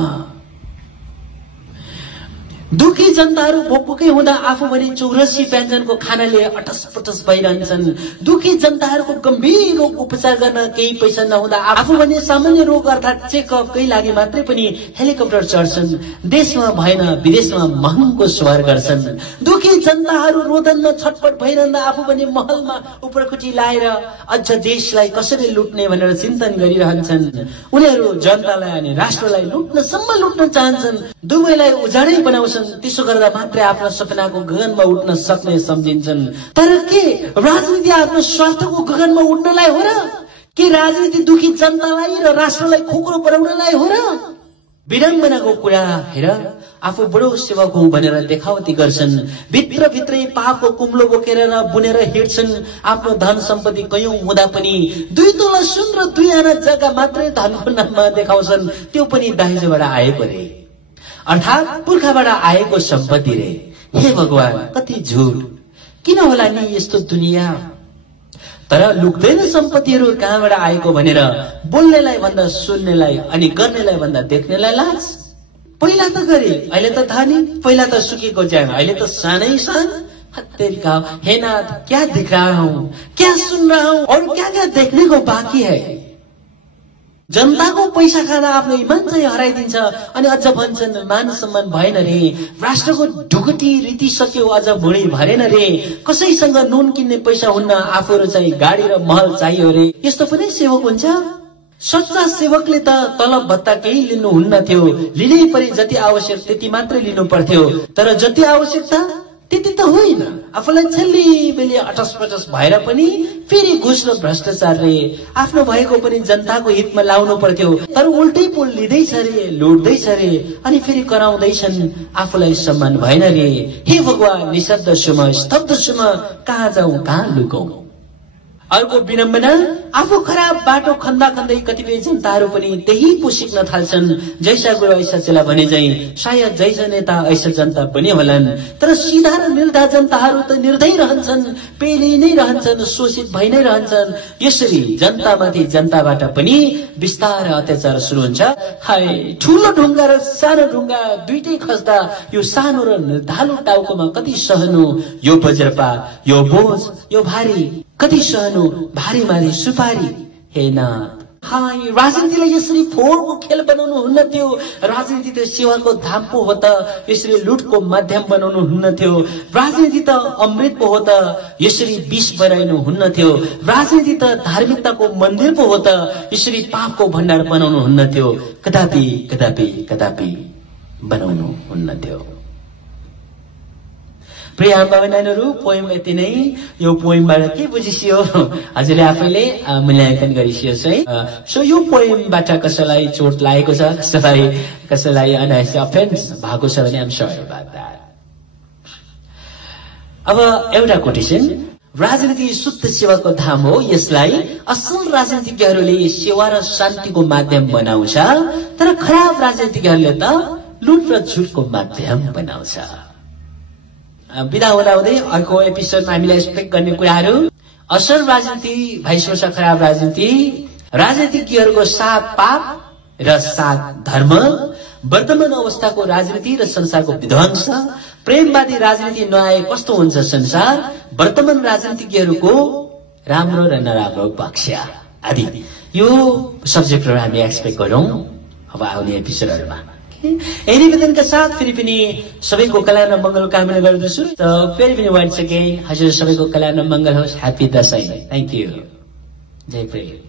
दुखी जनताहरू भोकभोकै हुँदा आफू भने 84 व्यञ्जनको खानाले अटसपटस भइरहन्छन्। दुखी जनताहरूको गम्भीर रोग उपचार गर्न केही पैसा नहुँदा आफू भने सामान्य रोग अर्थात चेकअपकै लागि मात्रै पनि हेलिकप्टर चढ्छन्। देशमा भएन विदेशमा महँगो सवार गर्छन्। दुखी जनताहरू रोदनमा छटपट भइरहँदा आफू भने महलमा उपरकुटी लाएर अझ देशलाई कसरी लुट्ने भनेर चिन्तन गरिरहन्छन्। उनीहरू जनतालाई अनि राष्ट्रलाई लुट्न चाहन्छन्, दुवैलाई उजाडै बनाउँछन्। त्यसो गर्दा मात्रै आफ्नो सपनाको गगनमा उठ्न सक्ने सम्झिन्छन्। तर के राजनीति आफ्नो स्वार्थको गगनमा उठ्नलाई हो र? के राजनीति दुखी जनतालाई र राष्ट्रलाई खोक्रो बनाउनलाई हो र? विडम्बनाको कुरा हेर, आफू बडो सेवक हुँ भनेर देखावटी गर्छन्। भित्रभित्रै पापको कुम्लो बोकेर र बुनेर हिँड्छन्। आफ्नो धन सम्पत्ति कयौं हुँदा पनि 2 तोला सुन र 2 आना जग्गा मात्रै धनको नाममा देखाउँछन्। त्यो पनि दाइजोबाट आएको रे, अर्थात पुर्खाबाट आएको सम्पत्ति रे। हे भगवान, कति झुट! किन होला नि यस्तो दुनियाँ? तर लुक्दैन सम्पत्तिहरू कहाँबाट आएको भनेर बोल्नेलाई भन्दा सुन्नेलाई अनि गर्नेलाई भन्दा देख्नेलाई लाज। पहिला त गरे, अहिले त धनी, पहिला त सुकेको ज्यान, अहिले त सानै सान। तेरिका हे नाथ, क्या दिख रहा हूँ, क्या सुन रहा हूँ और क्या क्या देखने को बाकी है। जनताको पैसा खाँदा आफ्नो इमान चाहिँ हराइदिन्छ। अनि अझ भन्छन् मान सम्मान भएन रे, राष्ट्रको ढुकुटी रितिसक्यो, अझ भुँडी भरेन रे, कसैसँग नुन किन्ने पैसा हुन्न, आफूहरू चाहिँ गाडी र महल चाहियो रे। यस्तो पनि सेवक हुन्छ? सच्चा सेवकले त तलब भत्ता केही लिनुहुन्न थियो, लिनै परे जति आवश्यक त्यति मात्रै लिनु पर्थ्यो। तर जति आवश्यकता त्यति त होइन। आफूलाई छेल्ली बेली अटसपटस भएर पनि फेरि घुस र भ्रष्टाचार रे, आफ्नो भएको पनि जनताको हितमा लाउनु पर्थ्यो। तर उल्टै पोल लिँदैछ रे, लुट्दैछ रे, अनि फेरि कराउँदैछन्। आफूलाई सम्मान भएन रे। हे भगवान, निशब्द सुम, स्तब्ध सुम, कहाँ जाउँ कहाँ लुकौं? अर्को विडम्बना, आफू खराब बाटो खन्दा खन्दै कतिपय जनताहरू पनि त्यही पो सिक्न थाल्छन्। जैसा गुरु ऐसा चेला भने चाहिँ सायद जैसा नेता ऐसा जनता पनि होलान्। तर सिधा र निर्धा जनताहरू त निर्दय रहन्छन्, पेली नै रहन्छन्, शोषित भइ नै रहन्छन्। यसरी जनतामाथि जनताबाट पनि विस्तार अत्याचार सुरु हुन्छ। हाय, ठूलो ढुङ्गा र सानो ढुङ्गा दुइटै खस्दा यो सानो र निर्धालु टाउकोमा कति सहनु? यो वज्रपात, यो बोझ, यो भारी, कति सहनु? भारी माथि सुपारी। हे नाथ, हाय, राजनीतिलाई यसरी फोहोरको खेल बनाउनु हुन्न थियो। राजनीति त सेवाको धाम पो हो त, यसरी लुटको माध्यम बनाउनु हुन्न थियो। राजनीति त अमृत पो हो त, यसरी विष बनाउनु हुन्न थियो। राजनीति त धार्मिकताको मन्दिर पो हो त, यसरी पापको भण्डार बनाउनु हुन्न थियो। कदापि कदापि कदापि बनाउनु हुन्न थियो। प्रिय आमा बहिनीहरू, पोइम यति नै। यो पोइमबाट के बुझिसियो हजुरले आफैले मूल्याङ्कन गरिसियोस् है। सो यो पोइमबाट कसैलाई चोट लागेको छ, कसैलाई अनायास अफेन्स भएको छ भने आइम सरी अबाउट दैट। अब एउटा कोटेसन, राजनीति शुद्ध सेवाको धाम हो। यसलाई असल राजनीतिज्ञहरूले सेवा र शान्तिको माध्यम बनाउँछ, तर खराब राजनीतिज्ञहरूले त लुट र झुटको माध्यम बनाउँछ। बिदा हुँदै अर्को एपिसोडमा हामीलाई एक्सपेक्ट गर्ने कुराहरू, असल राजनीति, भाइस वर्सा खराब राजनीति, राजनीतिज्ञहरूको साथ पाप र 7 धर्म, वर्तमान अवस्थाको राजनीति र संसारको विध्वंस, प्रेमवादी राजनीति नआए कस्तो हुन्छ संसार, वर्तमान राजनीतिज्ञहरूको राम्रो र नराम्रो पक्ष आदि यो सब्जेक्टहरु हामी एक्सपेक्ट गरौं अब आउने एपिसोडहरुमा। यही निवेदनका साथ फेरि पनि सबैको कल्याण र मंगल कामना गर्दछु। फेरि पनि वान्स अगेन हजुर सबैको कल्याण र मंगल होस्। ह्यापी दशैं। Thank you. जय प्रेम।